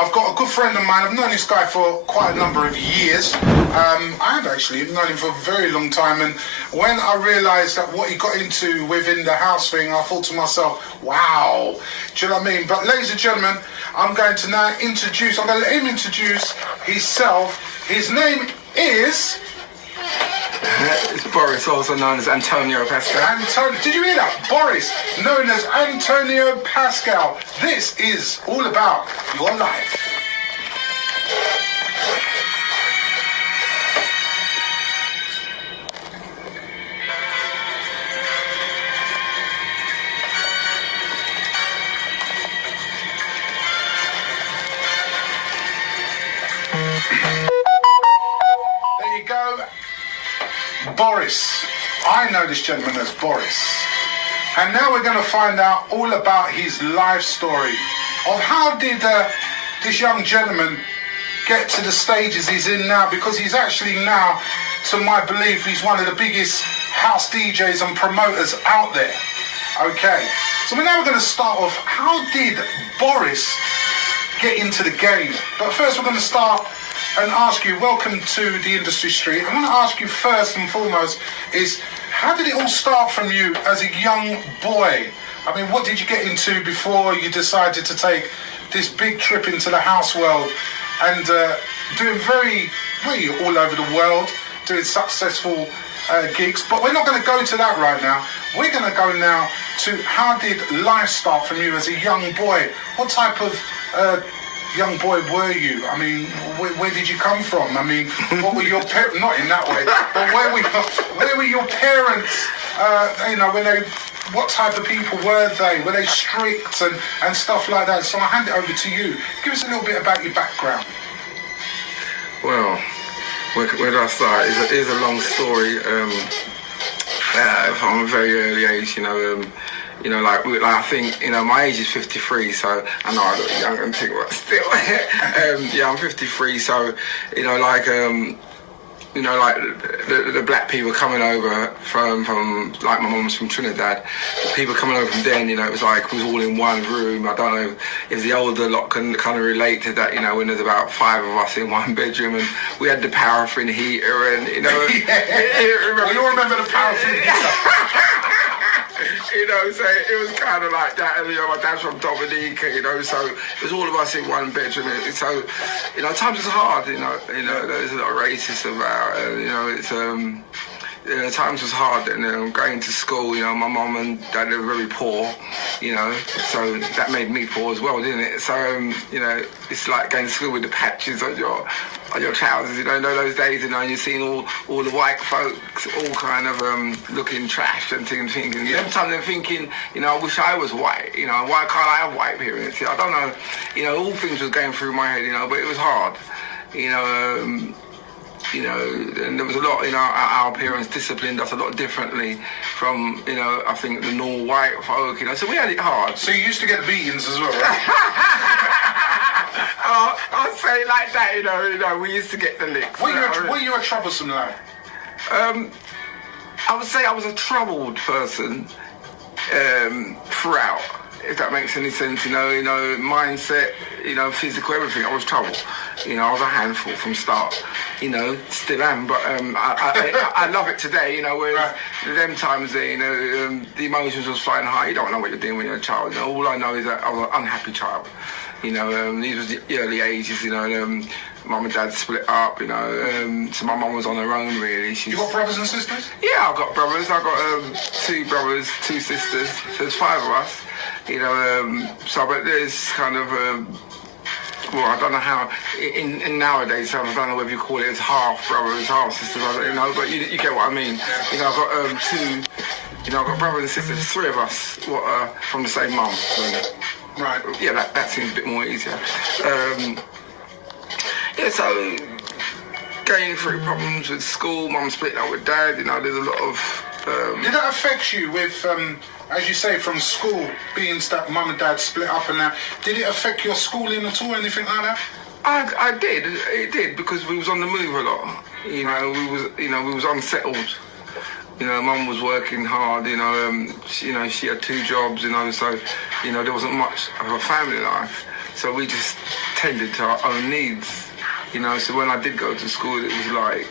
I've got a good friend of mine. I've known this guy for quite a number of years. I have actually known him for a very long time. And when I realised that what he got into within the house thing, I thought to myself, wow. Do you know what I mean? But ladies and gentlemen, I'm going to now I'm going to let him introduce himself. His name is... It's Boris, also known as Antonio Pascal. Did you hear that? Boris, known as Antonio Pascal. This is all about your life. There you go. Boris. I know this gentleman as Boris. And now we're going to find out all about his life story of how did this young gentleman get to the stages he's in now, because he's actually now, to my belief, he's one of the biggest house DJs and promoters out there. Okay, so we're now going to start off, how did Boris get into the game? But first we're going to start and ask you, welcome to the industry street. I want to ask you first and foremost is, how did it all start from you as a young boy? I mean, what did you get into before you decided to take this big trip into the house world and doing you're all over the world, doing successful gigs? But we're not going to go to that right now. We're going to go now to how did life start from you as a young boy? What type of young boy were you? I mean, where did you come from? I mean, what were your parents? Not in that way, but where were your parents? What type of people were they? Were they strict and stuff like that? So I'll hand it over to you. Give us a little bit about your background. Well, where do I start? It is a long story. From a very early age, I think, my age is 53, so I know I look young and think, but still, I'm 53, so, the black people coming over from like, my mum's from Trinidad, the people coming over from then, it was like, we was all in one room. I don't know if the older lot can kind of relate to that, when there's about 5 of us in one bedroom and we had the paraffin heater and, We all remember the paraffin heater. So it was kind of like that, and my dad's from Dominica, so it was all of us in one bedroom. So, times was hard, there's a lot of racism about, times was hard, and going to school, my mum and dad were very poor, so that made me poor as well, didn't it? So, it's like going to school with the patches on your trousers, those days, and you're seeing all the white folks all kind of looking trash and thinking, sometimes I'm thinking, I wish I was white, why can't I have white parents? I don't know, all things was going through my head, but it was hard, and there was a lot, our parents disciplined us a lot differently from, I think the normal white folk, so we had it hard. So you used to get beatings as well, right? I'll say it like that, we used to get the licks. Were you a troublesome lad? I would say I was a troubled person throughout, if that makes any sense, mindset, physical, everything. I was trouble. I was a handful from start. Still am, but I love it today, whereas them times, the emotions was flying high. You don't know what you're doing when you're a child. All I know is that I was an unhappy child. These was the early ages, mum and dad split up, so my mum was on her own, really. You got brothers and sisters? Yeah, I've got brothers. I've got 2 brothers, 2 sisters, so there's 5 of us, but there's kind of, I don't know how, in nowadays, I don't know whether you call it as half brothers, half sisters, but you get what I mean. I've got 2, I've got brothers and sisters, 3 of us from the same mum. So, right. Yeah, that seems a bit more easier. So going through problems with school, mum split up with dad, there's a lot of... Did that affect you with, as you say, from school, being that mum and dad split up and that, did it affect your schooling at all, anything like that? I did. It did, because we was on the move a lot. We was unsettled. Mum was working hard, she had 2 jobs, so, there wasn't much of a family life. So we just tended to our own needs, you know. So when I did go to school, it was like,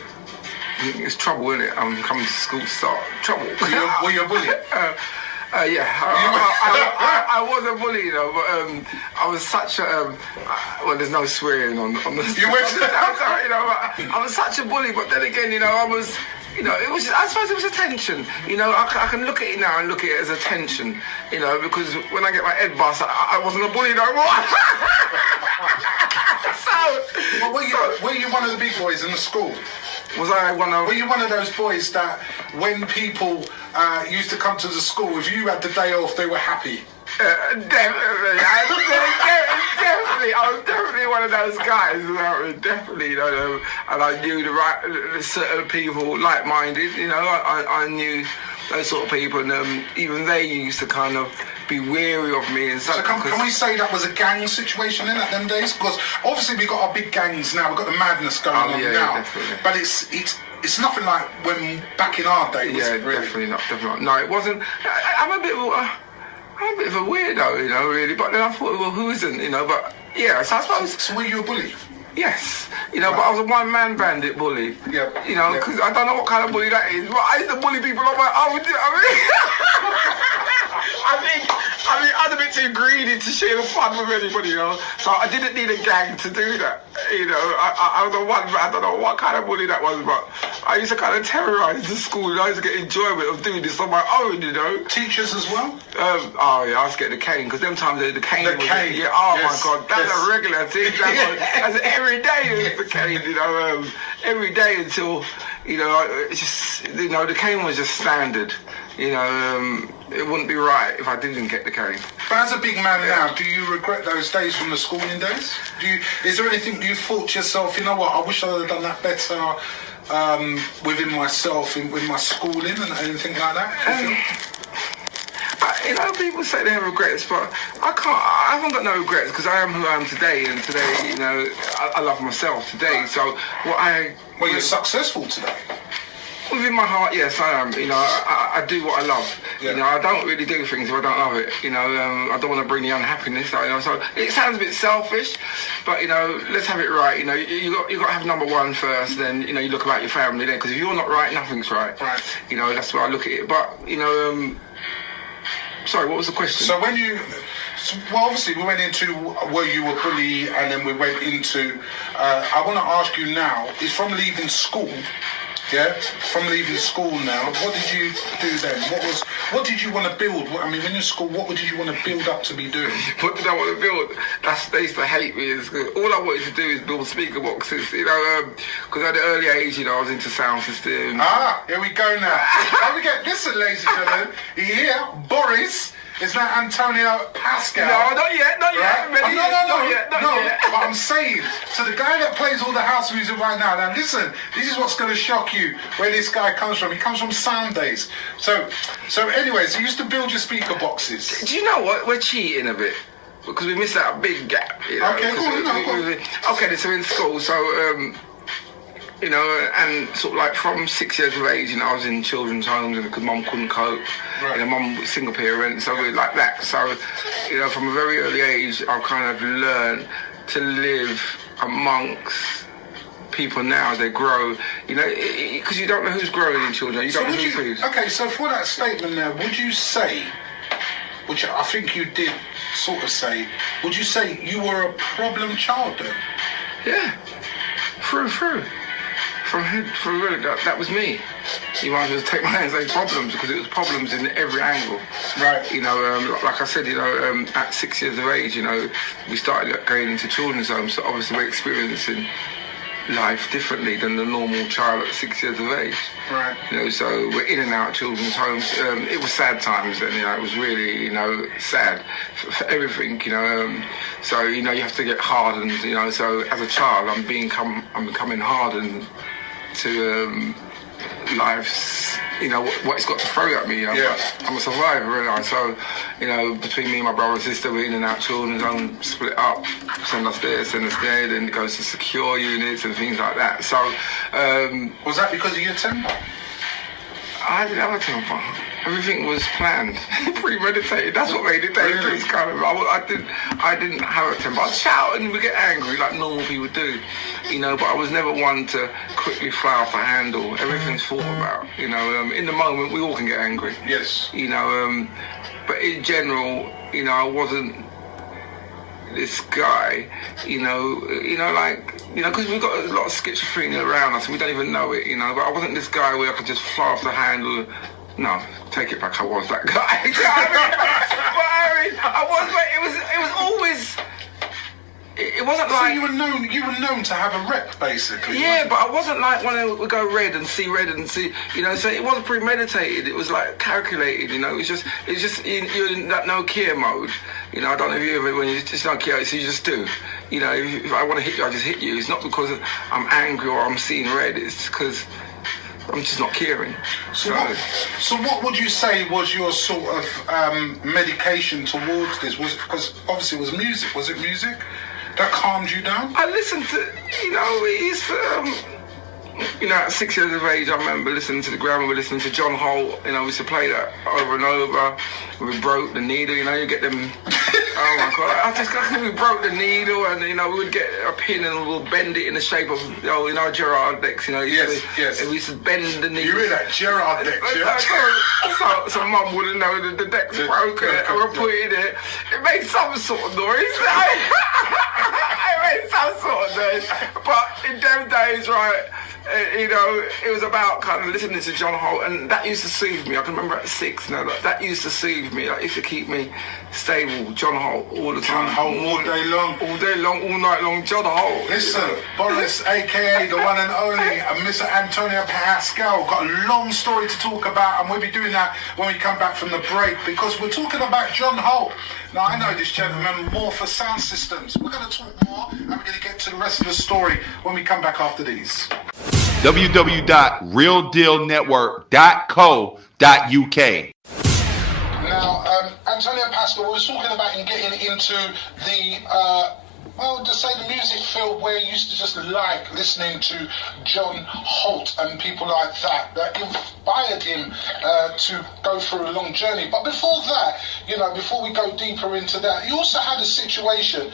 it's trouble, innit? I'm coming to school to start trouble. Were you a bully? Yeah, I was a bully, you know, but I was such a, well, there's no swearing on the... You went to you know, I was such a bully, but then again, you know, I was... You know, it was. I suppose it was attention. You know, I can look at it now and look at it as attention. You know, because when I get my head bust, I wasn't a bully no more. Well, were you one of the big boys in the school? Was I one of... Were you one of those boys that when people used to come to the school, if you had the day off, they were happy? Definitely. I was definitely one of those guys. Definitely, you know, and I knew the certain people, like-minded. You know, I knew those sort of people, and even they used to kind of be wary of me and stuff. So can we say that was a gang situation in at them days? Because obviously we've got our big gangs now. We've got the madness going on now. Yeah, but it's nothing like when back in our day. Was it, really? Definitely not. No, it wasn't. I'm a bit of a weirdo, you know, really. But then I thought, well, who isn't, you know? But yeah, so I suppose. So were you a bully? Yes, you know, right. But I was a one-man bandit bully. Yeah. You know, because I don't know what kind of bully that is. But I used to bully people on my own. I mean, I'm a bit too greedy to share the fun with anybody, you know. So I didn't need a gang to do that. You know, I was the one. I don't know what kind of bully that was, but I used to kind of terrorise the school. And I used to get enjoyment of doing this on my own, you know. Teachers as well? Oh yeah, I was getting the cane because them times the cane. The cane. Yeah. Oh yes. my God, that's a regular thing. That's every day it was the cane, you know. Every day until, you know, it's just, you know, the cane was just standard. You know, it wouldn't be right if I didn't get the cane. But as a big man now, do you regret those days from the schooling days? Is there anything you thought to yourself, you know what, I wish I had done that better within myself, with my schooling and anything like that? You know, people say they have regrets, but I haven't got no regrets because I am who I am today, and today, you know, I love myself today. So Well, you're successful today. Within my heart, yes, I am. You know, I do what I love. Yeah. You know, I don't really do things if I don't love it. You know, I don't want to bring the unhappiness. You know, so it sounds a bit selfish, but you know, let's have it right. You know, you got to have number one first. Then you know, you look about your family. Then, because if you're not right, nothing's right. Right. You know, that's why I look at it. But you know, sorry, what was the question? So well, obviously we went into were you a bully, and then we went into. I want to ask you now: is from leaving school. Yeah, from leaving school now, what did you do then? What did you want to build? I mean, when you're in school, what did you want to build up to be doing? What did I want to build? They used to hate me. All I wanted to do is build speaker boxes, you know, because at an early age, you know, I was into sound systems. Here we go now. Listen, ladies and gentlemen, here, Boris is now Antonio Pascal. No, not yet. Right? Not yet. But I'm saying, so the guy that plays all the house music right now, listen, this is what's going to shock you where this guy comes from. He comes from Sound Days. So anyways, you used to build your speaker boxes. Do you know what? We're cheating a bit because we missed out a big gap. You know, okay, cool. Okay, so in school, so you know, and sort of like from 6 years of age, you know, I was in children's homes and because mum couldn't cope. Right. You know, mum was single parent, so we like that. So, you know, from a very early age, I've kind of learned to live amongst people now. They grow, you know, because you don't know who's growing in children. You don't know who's. Okay, so for that statement there, would you say, which I think you did sort of say, would you say you were a problem child then? Yeah, through. That was me. You might as well take my hands and say problems because it was problems in every angle. Right. You know, like I said, you know, at 6 years of age, you know, we started going into children's homes. So obviously we're experiencing life differently than the normal child at 6 years of age. Right. You know, so we're in and out of children's homes. It was sad times then, you know, it was really, you know, sad for everything, you know. So, you know, you have to get hardened, you know. So as a child, I'm becoming hardened to life's, you know, what it's got to throw at me. You know? Yeah. I'm a survivor, really. So, you know, between me and my brother and sister, we're in and out children's home, split up, send us there, then it goes to secure units and things like that. So, was that because of your temper? I didn't have a temper. everything was planned, premeditated. That's what made it dangerous. Kind of. I didn't have a temper. I'd shout and we'd get angry like normal people do, but I was never one to quickly fly off the handle. Everything's thought about. In the moment we all can get angry. Yes. But in general, I wasn't this guy, because we've got a lot of schizophrenia around us and we don't even know it, but I wasn't this guy where I could just fly off the handle. No, take it back, I was that guy. I was, but it was always, it wasn't like... So you were known to have a rep, basically. Yeah, but I wasn't like when I would go red and see, so it wasn't premeditated, it was like calculated, it's just you're in that no care mode. I don't know if you ever, when you just don't care, so you just do. If I want to hit you, I just hit you. It's not because I'm angry or I'm seeing red, it's because I'm just not caring. So what would you say was your sort of medication towards this? Was it, because obviously it was music. Was it music that calmed you down? I listened to, at 6 years of age, I remember listening to the grandma, listening to John Holt. We used to play that over and over. We broke the needle, you get them. Oh my God! I think we broke the needle, and we would get a pin and we'll bend it in the shape of, Gerard Dex. Yes. And we used to bend the needle. You read that Gerard Dex, yeah? So Mum wouldn't know that the Dex broke, and we'll put it in it. It made some sort of noise. It made some sort of noise. But in them days, right? It was about kind of listening to John Holt, and that used to soothe me. I can remember at 6, that used to soothe me. It used to keep me stable. John Holt all the time. John Holt all day long. All day long, all night long. John Holt. Listen, Boris, a.k.a. the one and only Mr. Antonio Pascal, got a long story to talk about, and we'll be doing that when we come back from the break, because we're talking about John Holt. Now, I know this gentleman more for sound systems. We're going to talk more, and we're going to get to the rest of the story when we come back after these. www.realdealnetwork.co.uk. Now, Antonio Pascal, we were talking about him getting into the, to say the music field where he used to just like listening to John Holt and people like that inspired him to go through a long journey. But before that, before we go deeper into that, he also had a situation,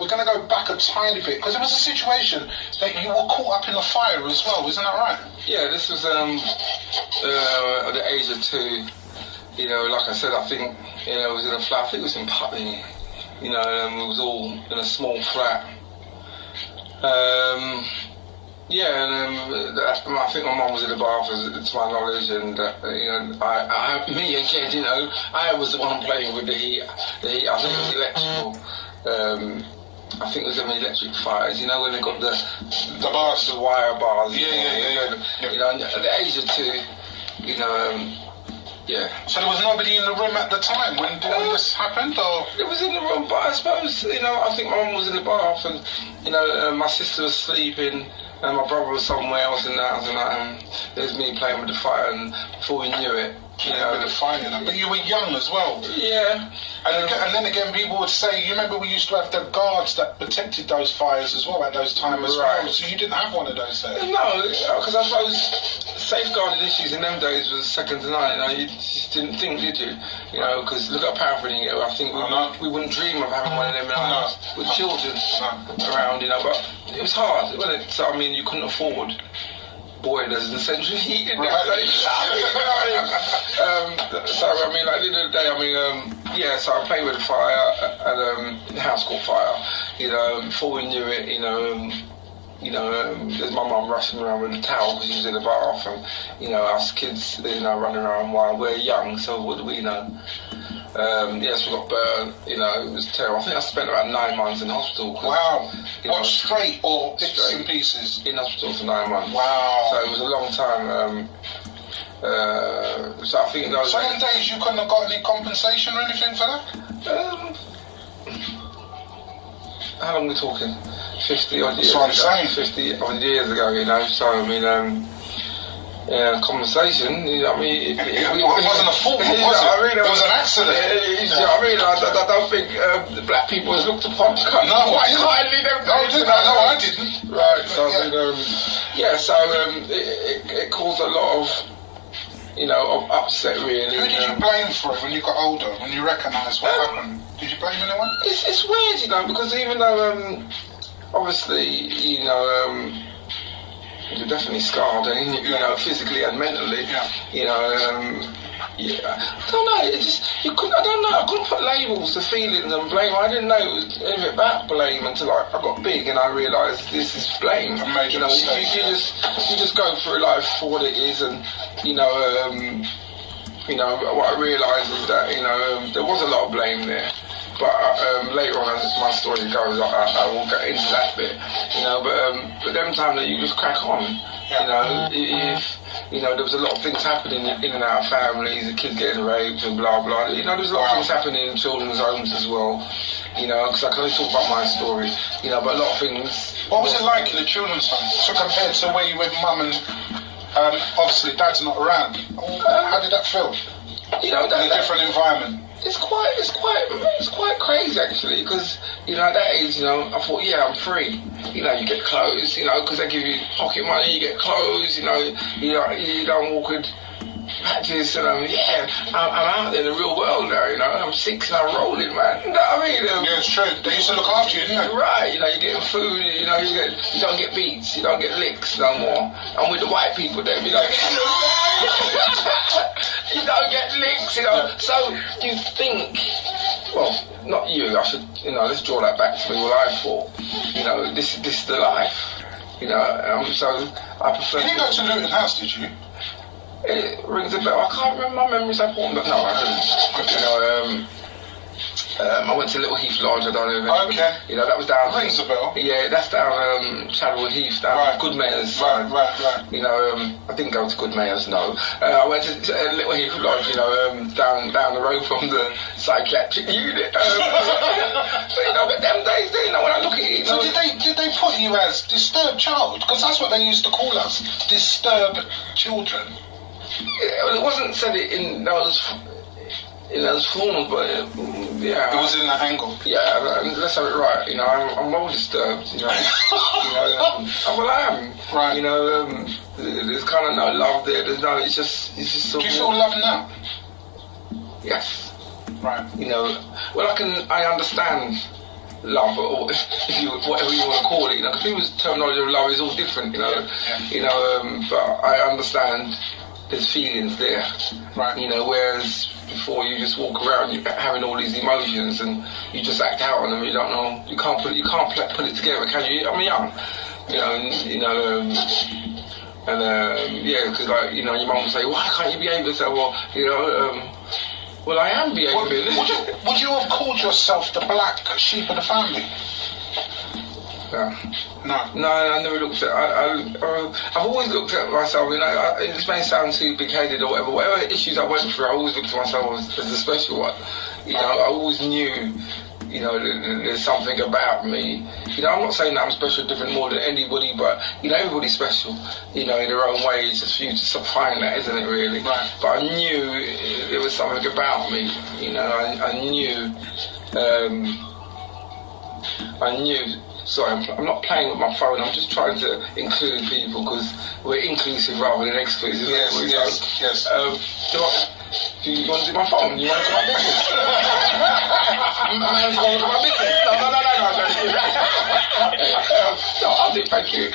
we're going to go back a tiny bit, because it was a situation that you were caught up in a fire as well, isn't that right? Yeah, this was at the age of 2. Like I said, I think, it was in a flat, I think it was in Putney, it was all in a small flat. I think my mum was in the bath, to my knowledge, and, I was the one playing with the heat. I think it was electrical. I think it was them electric fires, when they got the bars, the wire bars. Yeah. At the age of 2, yeah. So there was nobody in the room at the time when this happened, or? It was in the room, but I suppose, I think my mum was in the bath, and, my sister was sleeping, and my brother was somewhere else in the house, and it was me playing with the fire, and before we knew it, with the fire, but you were young as well. Yeah. And then again, people would say, you remember we used to have the guards that protected those fires as well at those times as well. So you didn't have one of those there? No, because I suppose safeguarding issues in them days was second to none. You just didn't think, did you? Because look at paraffin. I think we wouldn't dream of having one of them in our house with children around. But it was hard, wasn't it? So you couldn't afford boilers and central heating. Right. So at the end of the day, so I played with the fire and the house caught fire. Before we knew it, there's my mum rushing around with a towel because she was in the bath, and us kids, running around while we're young. So what do we know? Yes, we got burned. It was terrible. I think I spent about 9 months in hospital. Wow. Straight or bits and pieces? In hospital for 9 months. Wow. So it was a long time. So I think those. So in days you couldn't have got any compensation or anything for that? How long are we talking? 50 odd years. That's what I'm saying. 50 odd years ago, So compensation. It wasn't a fault, was it? It was an accident. I don't think the black people was looked upon No, I didn't. Right. So it caused a lot of upset really. Who did you blame for it when you got older, when you recognised what happened? Did you blame anyone? It's weird, because even though, obviously, you're definitely scarred, physically and mentally, yeah. I don't know, I couldn't put labels to feelings and blame. I didn't know it was anything about blame until I got big and I realised this is blame. You just go through life for what it is, and what I realised is that there was a lot of blame there. But later on, as my story goes, I will get into that bit, but them times that you just crack on, there was a lot of things happening in and out of families, the kids getting raped and blah blah. There's a lot of things happening in children's homes as well. Because I can only talk about my story. But a lot of things. What was it like in the children's home? So compared to where you were with mum and obviously dad's not around. How did that feel? In a different environment. It's quite crazy actually, because at that age, I thought, I'm free. You get clothes, because they give you pocket money, you get clothes, you don't walk with patches, and I'm out there in the real world now, I'm 6 and I'm rolling, man. You know what I mean? Yeah, it's true. They used to look after you, didn't they? Right, you're getting food, you don't get beats, you don't get licks no more. And with the white people, they'll be like, you don't get licks, So you think, well, not you, I should, let's draw that back to me, what I thought. This is the life, so I prefer. You didn't go to Luton House, did you? It rings a bell. I can't remember my memories that important, but no, I didn't. I went to Little Heath Lodge. I don't know. Okay. That was down. Rings a bell. Yeah, that's down Chadwell Heath, down Good Mayors. Right. I didn't go to Good Mayors. No. I went to Little Heath Lodge. Down the road from the psychiatric unit. But them days, when I look at it. So did they put you as disturbed child? Because that's what they used to call us, disturbed children. It wasn't said it in those forms, but it was in that angle. Yeah, let's have it right. I'm well disturbed. Well, I am. Right. There's kind of no love there. There's no. It's just. Do you feel love now? Yes. Right. Well, I understand love, or whatever you want to call it. Because people's terminology of love is all different. But I understand. There's feelings there, right? Whereas before you just walk around having all these emotions and you just act out on them. You don't know. You can't put it together, can you? I'm young, because your mum will say, why can't you behave yourself? Well, I am behaving. Would you have called yourself the black sheep of the family? No, I never looked at. I've always looked at myself. This may sound too big-headed or whatever. Whatever issues I went through, I always looked at myself as the special one. I always knew. There's something about me. I'm not saying that I'm special, different more than anybody, but everybody's special. In their own way. It's just for you to find that, isn't it? Really. Right. But I knew there was something about me. I knew. I knew. Sorry, I'm not playing with my phone. I'm just trying to include people because we're inclusive rather than exclusive. Yes. Do you want to do my phone? You want to do my business? Man's going to do my business. No, I'll do it. Thank you.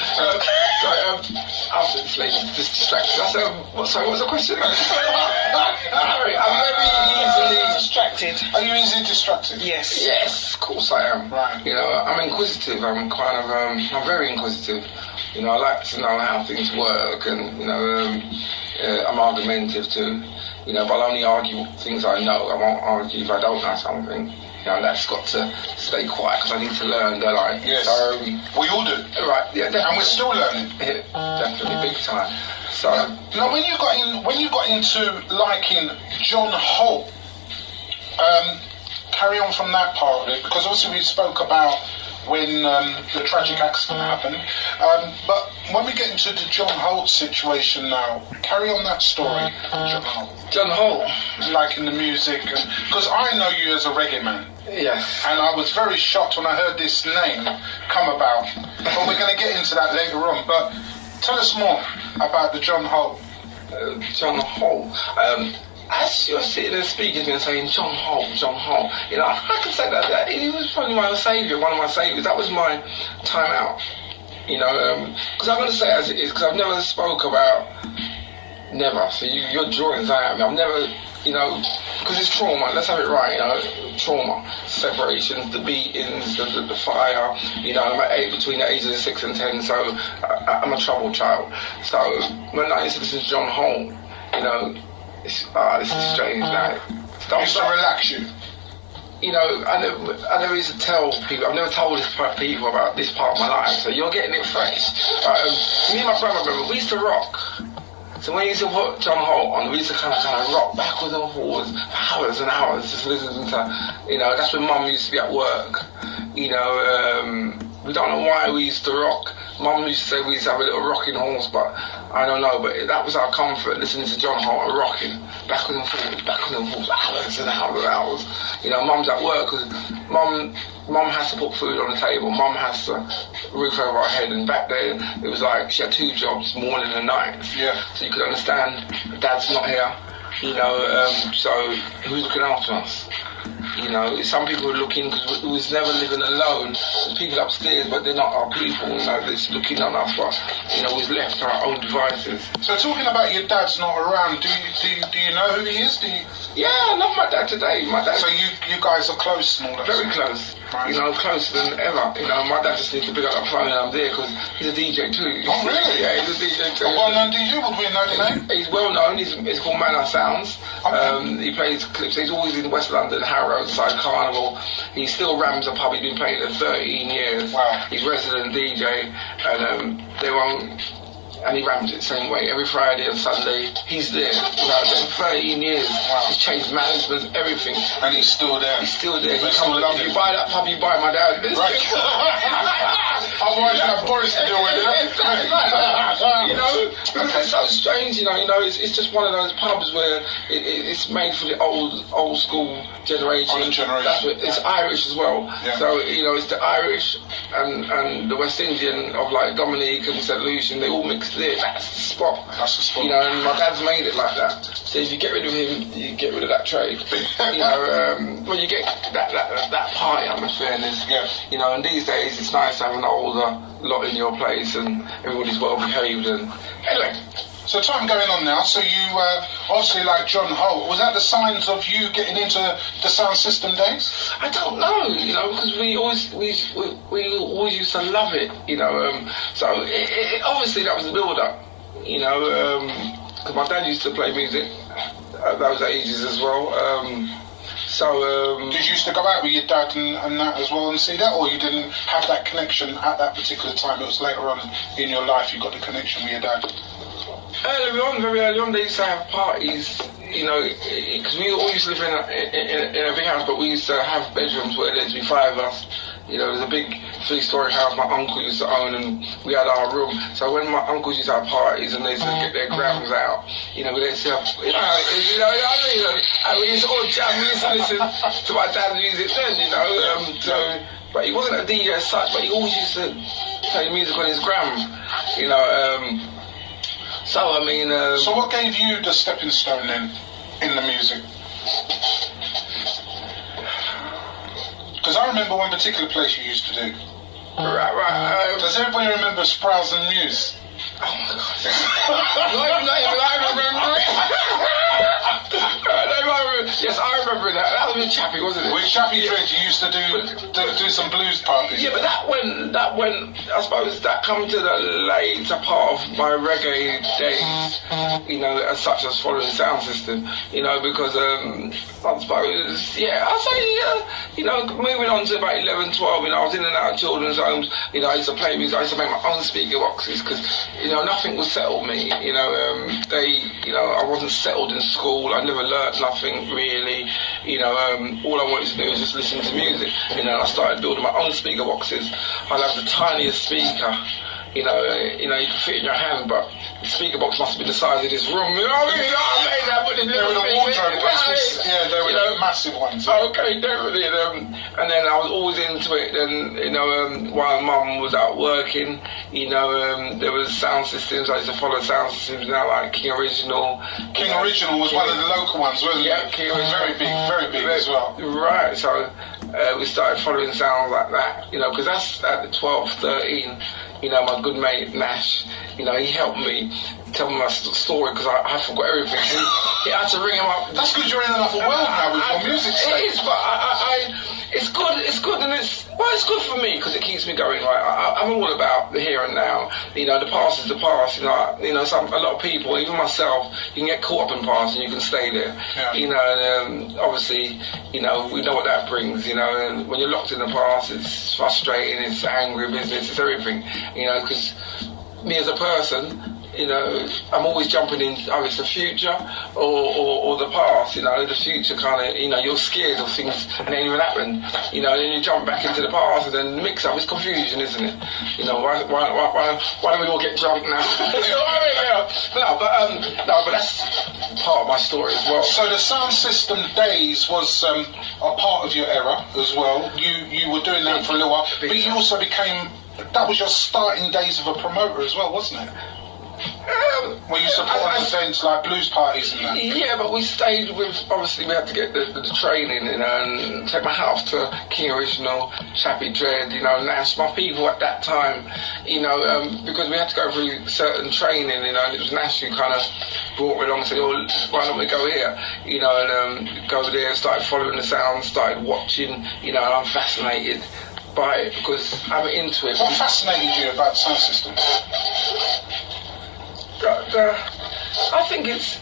I'll just distracted. Sorry, what was the question? Sorry, I'm very easily distracted. Are you easily distracted? Yes, of course I am. Right. I'm inquisitive. I'm very inquisitive. I like to know how things work, and I'm argumentative too. But I'll only argue things I know. I won't argue if I don't know something. That's got to stay quiet because I need to learn, don't I? Yes. We all do. Right. Yeah. Definitely. And we're still learning. Definitely, big time. So. Now, when you got into liking John Holt, carry on from that part of it, because obviously we spoke about when the tragic accident happened. But when we get into the John Holt situation now, carry on that story, John Holt. John Holt. Liking the music, because I know you as a reggae man. Yes. And I was very shocked when I heard this name come about. But we're going to get into that later on. But tell us more about the John Holt John Holt. As you're sitting there speaking and saying John Holt, you know, I can say that he was probably my saviour, one of my saviours. That was my time out, you know, because I'm going to say it as it is, because I've never spoke about, never, so you're drawing that at me, I've never, you know, because it's trauma, let's have it right, you know, trauma, separations, the beatings, the fire, you know, I'm between the ages of 6 and 10, so I'm a troubled child. So when I used to listen to John Holt, you know, this is strange now. Used to relax you. You know, I never used to tell people, I've never told people about this part of my life, so you're getting it fresh. Me and my brother, remember, we used to rock. So when you used to put John Holt on, we used to kind of rock backwards and forwards for hours and hours, just listening to, you know, that's when Mum used to be at work. You know, we don't know why we used to rock. Mum used to say we used to have a little rocking horse, but I don't know, but that was our comfort, listening to John Holt and rocking, backwards and forwards, hours and hours and hours. You know, Mum's at work, because Mum has to put food on the table, Mum has to roof over our head, and back then, it was like, she had 2 jobs, morning and night. Yeah. So you could understand, Dad's not here, you know, so who's looking after us? You know, some people were looking, because we was never living alone. There's people upstairs, but they're not our people, you know, they're just looking on us, but, you know, we was left to our own devices. So talking about your dad's not around, do you know who he is? Yeah, I love my dad today. My dad. So you guys are close and all that? Very close. Right. You know, closer than ever. You know, my dad just needs to pick up that phone and I'm there, because he's a DJ too. Oh, really? Yeah, he's a DJ too. A well-known DJ? Would we know the name? He's well-known. It's called Manor Sounds. Okay. He plays clips. He's always in West London, Harrow Side Carnival. He still rams a pub. He's been playing it for 13 years. Wow. He's resident DJ, and they won't... And he rams it the same way. Every Friday and Sunday, he's there. Without them 13 years. Wow. He's changed management, everything. And he's still there. He's still there. He comes, if you buy that pub, you buy my dad. Right. Otherwise, you have Boris to deal with it. You know, it's so strange. You know, it's just one of those pubs where it's made for the old school generation. Older generation. That's what, it's Irish as well. Yeah. So you know, it's the Irish and the West Indian of like Dominique and St. Lucian. They all mixed there. That's the spot. That's the spot. You know, and my dad's made it like that. So if you get rid of him, you get rid of that trade. You know, when you get that party atmosphere, and you know, and these days it's nice to have an older lot in your place and everybody's well behaved. And anyway. So time going on now. So you obviously like John Holt. Was that the signs of you getting into the sound system days? I don't know, you know, because we always used to love it, you know. So it obviously that was the build-up, you know, because my dad used to play music at those ages as well. Did you used to go out with your dad and that as well and see that, or you didn't have that connection at that particular time? It was later on in your life you got the connection with your dad. Very early on, they used to have parties, you know, because we all used to live in a big house, but we used to have bedrooms where there used to be 5 of us. You know, there's a big 3-story house my uncle used to own, and we had our room. So when my uncles used to have parties and they used to get their grams out, you know, we used to have, you know we used to all jam, we used to listen to my dad's music then, you know. But he wasn't a DJ as such, but he always used to play music on his gram, you know. So, I mean... So what gave you the stepping stone then, in the music? Because I remember one particular place you used to do. Right. Does everybody remember Sprouse and Muse? Oh my God. Not even I remember it. Yes, I remember that. That was with Chappie, wasn't it? With Chappie Dread, you used to do some blues parties. Yeah, but that went, I suppose that come to the later part of my reggae days, you know, as such as following sound system, you know, because I suppose, yeah, I'd say, you know, moving on to about 11, 12, you know, I was in and out of children's homes, you know, I used to play music, I used to make my own speaker boxes, because, you know, nothing would settle me, you know, you know, I wasn't settled in school, I never learnt nothing really, you know, all I wanted to do was just listen to music, you know, and I started building my own speaker boxes. I'd have the tiniest speaker, you know, you can fit in your hand, but the speaker box must be the size of this room, you know what I mean? with the They were little the thing. wardrobe ones. Yeah, they were the massive ones. Okay, definitely. And then I was always into it. And while Mum was out working, there was sound systems. I used to follow sound systems now, like King Original. King Original was one of the local ones, wasn't yeah, it? King Original. Very big as well. Right. So we started following sounds like that. Because that's at 12, 13. My good mate Nash. He helped me tell me my story because I forgot everything. He had to ring him up. That's because you're in another world now with your music stuff. It is, but it's good, and it's good for me because it keeps me going. Right, I'm all about the here and now. The past is the past. A lot of people, even myself, you can get caught up in past and you can stay there. Yeah. And obviously, we know what that brings. And when you're locked in the past, it's frustrating, it's angry business, it's everything. Because me as a person, I'm always jumping in either it's the future or the past. The future kind of, you're scared of things and they ain't even happen. Then you jump back into the past and then the mix up. It's confusion, isn't it? Why don't we all get drunk now? But that's part of my story as well. So the sound system days was a part of your era as well. You were doing that for a little while, but you also became. That was your starting days of a promoter as well, wasn't it? Were you supporting events like blues parties and that? Yeah, but we stayed with, obviously we had to get the training, and take my hat off to King Original, Chappie Dread, Nash, my people at that time, because we had to go through certain training, and it was Nash who kind of brought me along and said, why don't we go here, and go there, started following the sound, started watching, and I'm fascinated by it because I'm into it. What fascinated you about the sound system? I think it's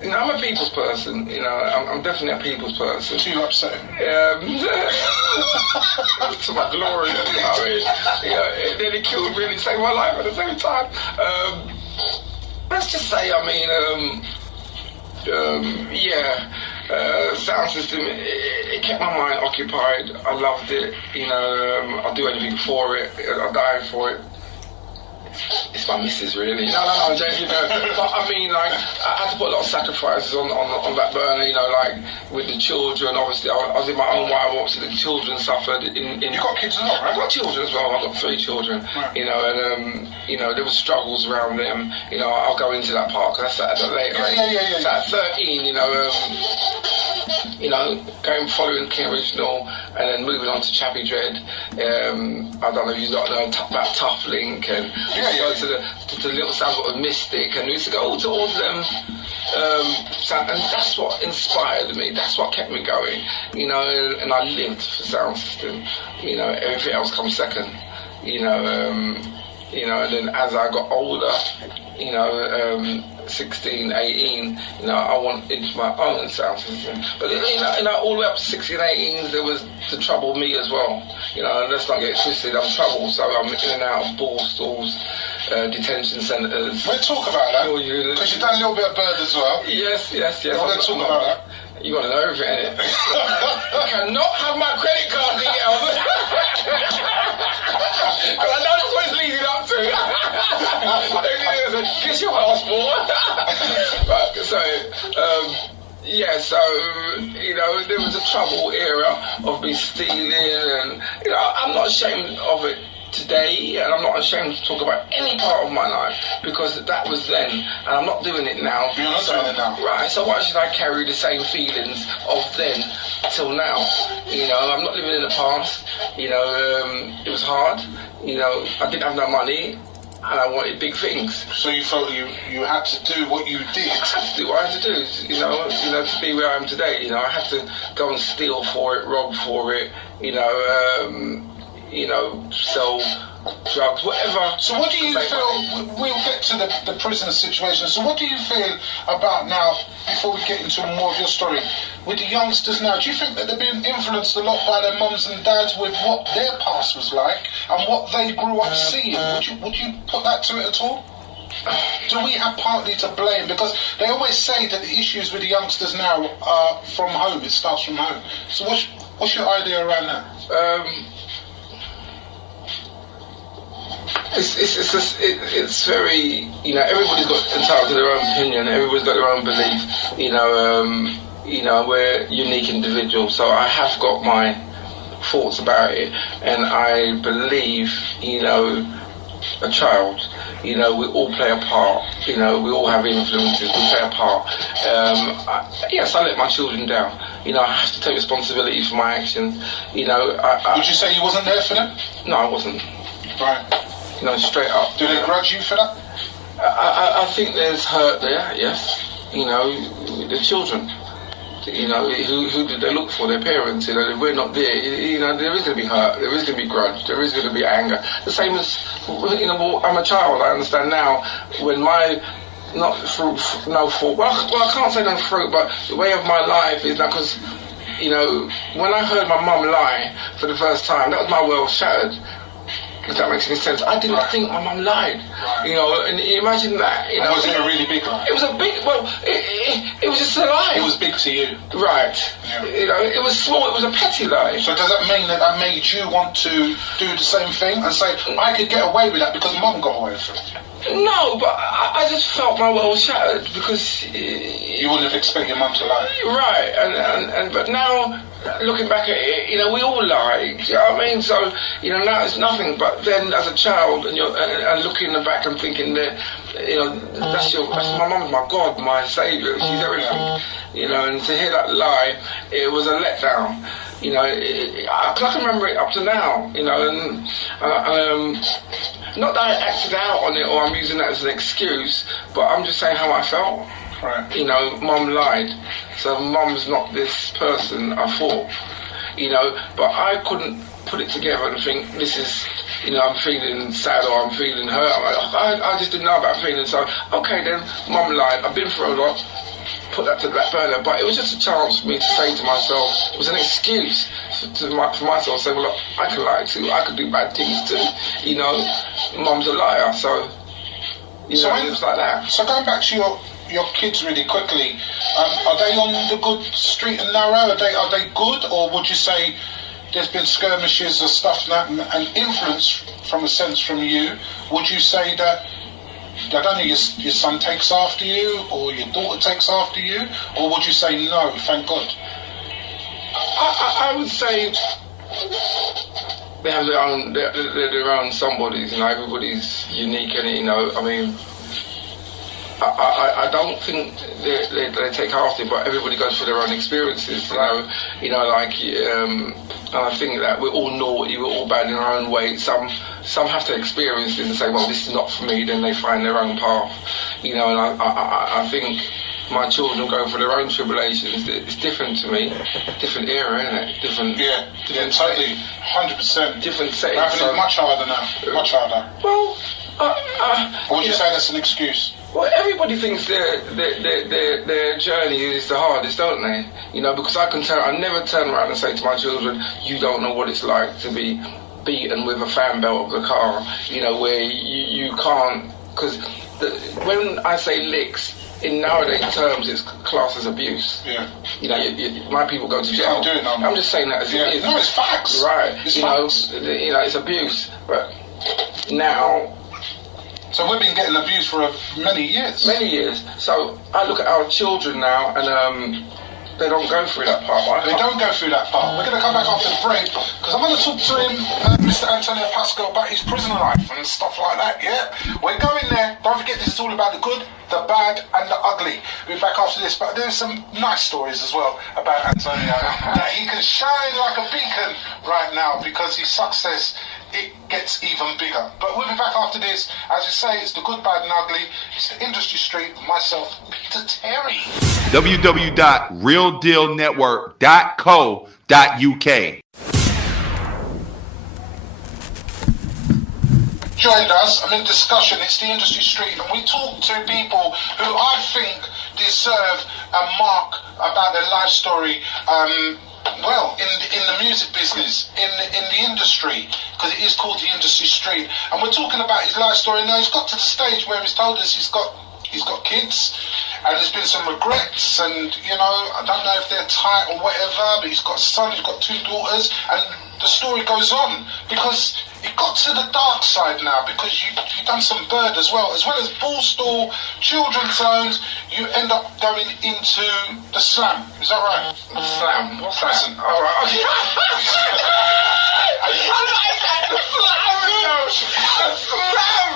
I'm a people's person, I'm definitely a people's person. Do you upset him? To my glory, and then it killed me and it saved my life at the same time. Let's just say, sound system, it kept my mind occupied. I loved it, I'll do anything for it, I'll die for it. It's my missus, really. No, I'm joking. But I had to put a lot of sacrifices on that burner, with the children. Obviously, I was in my own way. Obviously, the children suffered. You got kids as well, right? I've got children as well. I've got 3 children. Right. And there was struggles around them. I'll go into that part because that's at a later age. Yeah. So at 13, going following King Original and then moving on to Chappie Dread. I don't know if you know about Tough Link and go to the little sound of Mystic, and we used to go to all of them. And that's what inspired me. That's what kept me going. And I lived for sound system. Everything else comes second. And then as I got older, 16, 18, I wanted my own sound system. But all the way up to 16, 18, there was the trouble me as well. Let's not get twisted. I'm troubled, so I'm in and out of ball stalls, detention centres. We'll talk about that. Because you've done a little bit of Bird as well. Yes. We'll talk about that. You want to know everything, innit? You cannot have my credit card details. Because I know that's what it's leading up to. Kiss your passport. There was a trouble era of me stealing, and I'm not ashamed of it today, and I'm not ashamed to talk about any part of my life because that was then, and I'm not doing it now. You're not doing it now. Right, so why should I carry the same feelings of then till now? I'm not living in the past. It was hard. I didn't have no money, and I wanted big things. So you felt you had to do what you did? I had to do what I had to do, to be where I am today. I had to go and steal for it, rob for it, sell drugs, whatever. So what do you feel, we'll get to the prisoner situation, so what do you feel about now, before we get into more of your story, with the youngsters now? Do you think that they're being influenced a lot by their mums and dads with what their past was like and what they grew up seeing? Would you put that to it at all? Do we have partly to blame? Because they always say that the issues with the youngsters now are from home, it starts from home. So what's your idea around that? It's very, you know, everybody's got entitled to their own opinion. Everybody's got their own belief. You know, we're unique individuals. So I have got my thoughts about it, and I believe, you know, a child, you know, we all play a part. You know, we all have influences. We play a part. Yes, I let my children down. You know, I have to take responsibility for my actions. You know, would you say you wasn't there for them? No, I wasn't. Right. You know, straight up. Do they grudge you for that? I think there's hurt there. Yes. You know, the children. You know, who did they look for? Their parents. You know, if we're not there, you know, there is going to be hurt, there is going to be grudge, there is going to be anger. The same as, you know, I'm a child. I understand now when my no fault. Well, I can't say no fruit, but the way of my life is now because, you know, when I heard my mum lie for the first time, that was my world shattered. If that makes any sense. I didn't think my mum lied. Right. You know, and imagine that. You know, was it a really big lie? It was a big. Well, it was just a lie. It was big to you, right? Yeah. You know, it was small. It was a petty lie. So does that mean that made you want to do the same thing and say I could get away with that because mum got away with it? No, but I just felt my world shattered because you wouldn't have expected your mum to lie. Right, and but now looking back at it, you know, we all lie. You know what I mean? So, you know, now it's nothing. But then, as a child, and you're and looking back and thinking that, you know, that's my mum's my God, my saviour. She's everything. You know, and to hear that lie, it was a letdown. You know, I can remember it up to now. You know, and not that I acted out on it or I'm using that as an excuse, but I'm just saying how I felt. Right. You know, mum lied. So mum's not this person I thought. You know, but I couldn't put it together and think this is, you know, I'm feeling sad or I'm feeling hurt. I just didn't know about feeling. So, okay then, mum lied. I've been through a lot. Put that to the back burner. But it was just a chance for me to say to myself, it was an excuse for myself, say, well, look, I can lie too. I could do bad things too. You know, mum's a liar. So, you know, it's like that. So going back to your kids really quickly, are they on the good straight and narrow? Are they good, or would you say there's been skirmishes or stuff and influence from a sense from you? Would you say that I don't know, your son takes after you or your daughter takes after you, or would you say no, thank God? I would say they have their own somebodies. You know, everybody's unique, and you know, I mean, I don't think they take after, but everybody goes through their own experiences. You know, like, and I think that we're all naughty, we're all bad in our own way. Some have to experience it and say, well, this is not for me. Then they find their own path. You know, and I think my children go through their own tribulations. It's different to me, different era, isn't it? Different. Yeah, totally, 100%. Different setting. So much harder now, much harder. Well, or would you say that's an excuse? Well, everybody thinks their journey is the hardest, don't they? You know, because I never turn around and say to my children, you don't know what it's like to be beaten with a fan belt of the car, you know, where you can't, because when I say licks, in nowadays terms, it's classed as abuse. Yeah. You know, my people go to jail. You can't do it no more. I'm just saying that as it is. No, it's facts. Right. It's facts. You know, it's abuse. But now... So we've been getting abused for many years. Many years. So I look at our children now, and they don't go through that part. They don't go through that part. We're going to come back after the break, because I'm going to talk to him, Mr. Antonio Pascal, about his prison life and stuff like that, yeah? We're going there. Don't forget, this is all about the good, the bad, and the ugly. We'll be back after this, but there's some nice stories as well about Antonio. That he can shine like a beacon right now, because his success, it gets even bigger. But we'll be back after this. As you say, it's the good, bad, and ugly. It's the Industry Street, myself, Peter Terry. www.realdealnetwork.co.uk. Joined us, I'm in discussion, it's the Industry Street, and we talk to people who I think deserve a mark about their life story, well, in the music business, in the industry, because it is called the Industry Street, and we're talking about his life story now. He's got to the stage where he's told us he's got kids, and there's been some regrets, and I don't know if they're tight or whatever, but he's got a son, he's got 2 daughters, and the story goes on, because it got to the dark side now, because you've done some bird as well as ball stall, children's zones. You end up going into the slam. Is that right? The slam? What's that? Prison. All right. Okay. The slam.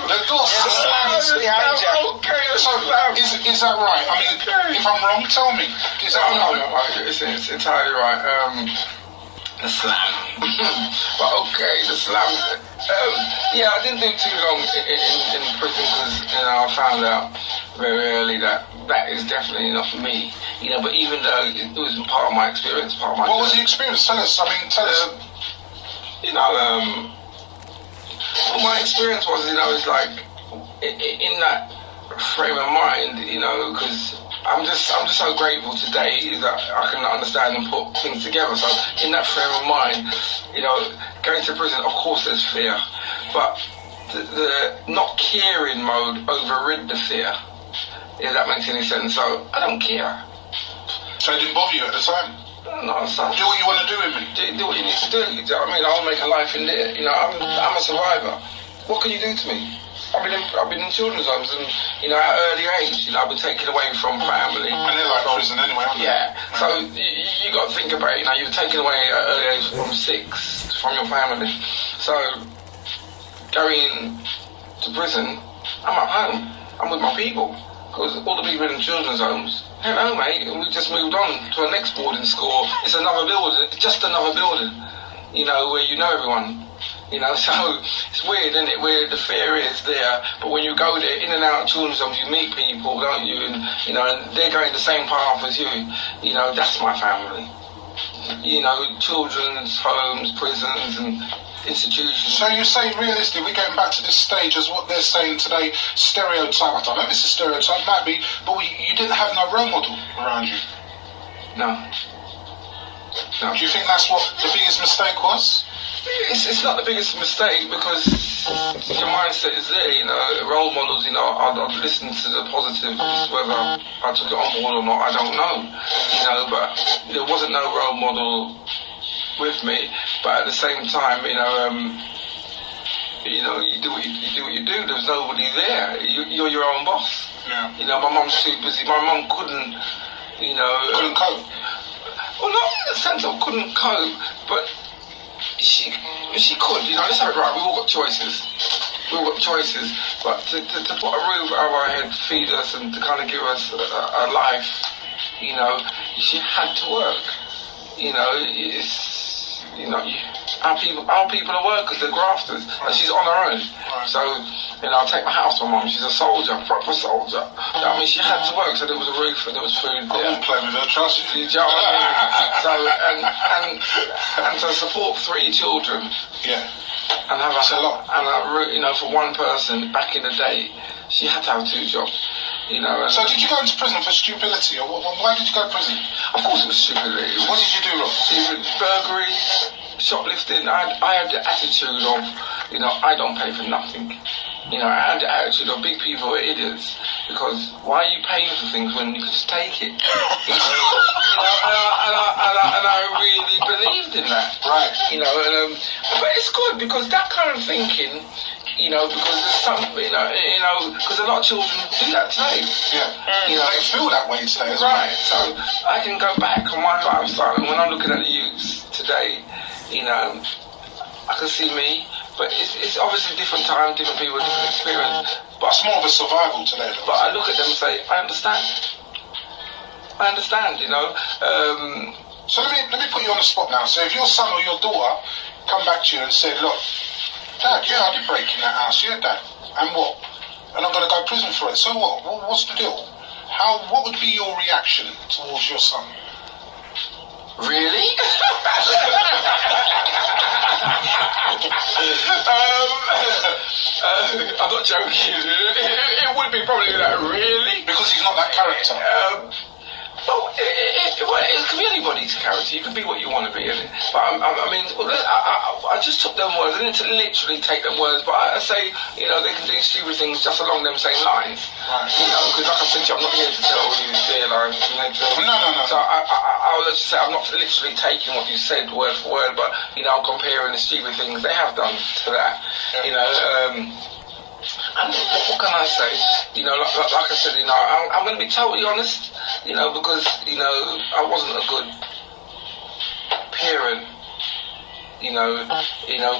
The door slam is behind you. Okay, the So slam. is that right? I mean, if I'm wrong, tell me. Is that No, right? it's entirely right. The slam. But okay, the slam. Yeah, I didn't do too long in prison because I found out very early that is definitely not me. But even though it was part of my experience, What was the experience? Tell us. Tell us. Well, my experience was, it's like in that frame of mind, because I'm just so grateful today that I can understand and put things together. So in that frame of mind, going to prison, of course there's fear, but the not caring mode overrid the fear, if that makes any sense. So I don't care. So it didn't bother you at the time? No, so do what you want to do with me. Do what you need to do. You know what I mean? I'll make a life in there. I'm a survivor. What can you do to me? I've been in children's homes, and at an early age, I've been taken away from family. And they're like prison anyway, aren't they? Yeah. So you got to think about it. You were taken away at an early age from 6 from your family. So going to prison, I'm at home. I'm with my people, because all the people in children's homes. Hello, mate. And we just moved on to the next boarding school. It's another building, just another building. Where you know everyone. So it's weird, isn't it? Where the fear is there, but when you go there, in and out of children's homes, you meet people, don't you? And and they're going the same path as you. That's my family. Children's homes, prisons, and institutions. So you say realistically, we're going back to this stage as what they're saying today, stereotype. I don't know if it's a stereotype, might be, but you didn't have no role model around you. No. Do you think that's what the biggest mistake was? It's not the biggest mistake, because your mindset is there, role models, I'd listen to the positives, whether I took it on board or not, I don't know, but there wasn't no role model with me, but at the same time, you do what you do, there's nobody there, you're your own boss. Yeah. My mum's too busy, my mum couldn't, Couldn't cope? Well, not in the sense of couldn't cope, but she could, let's have it right, we've all got choices. But to put a roof over our head, feed us, and to kind of give us a life, she had to work. Our people are workers, they're grafters, and she's on her own. Right. So, I'll take my house to my mum, she's a soldier, proper soldier. She had to work, so there was a roof and there was food there. I won't play with her, trust you. Do you know what I mean? And to support 3 children. Yeah. And have That's a lot. And for one person back in the day, she had to have 2 jobs. So did you go into prison for stupidity, or why did you go to prison? Of course it was stupidity. What did you do wrong? Burglary, shoplifting. I had the attitude of, I don't pay for nothing. I had the attitude of big people are idiots, because why are you paying for things when you can just take it? And I really believed in that. Right. But it's good, because that kind of thinking, because there's some, because a lot of children do that today. Yeah. They feel that way today as well. Right. So I can go back on my lifestyle, and when I'm looking at the youths today, I can see me. But it's obviously different time, different people, different experience. But it's more of a survival today, though. But I look at them and say, I understand. So let me put you on the spot now. So if your son or your daughter come back to you and said, look, Dad, I did break in that house, yeah, Dad. And what? And I'm going to go to prison for it. So what? What's the deal? What would be your reaction towards your son? Really? I'm not joking. It would be probably that, really? Because he's not that character. Well, Well, it could be anybody's character. You can be what you want to be, innit? But I mean, I just took them words. I didn't literally take them words, but I say, you know, they can do stupid things just along them same lines. Right. You know, because like I said, I'm not here to tell you their lines. No. So I will just say I'm not literally taking what you said word for word, but you know, I'm comparing the stupid things they have done to that. Yeah. You know. And what can I say? You know, like I said, you know, I'm going to be totally honest. You know, because you know, I wasn't a good parent. You know,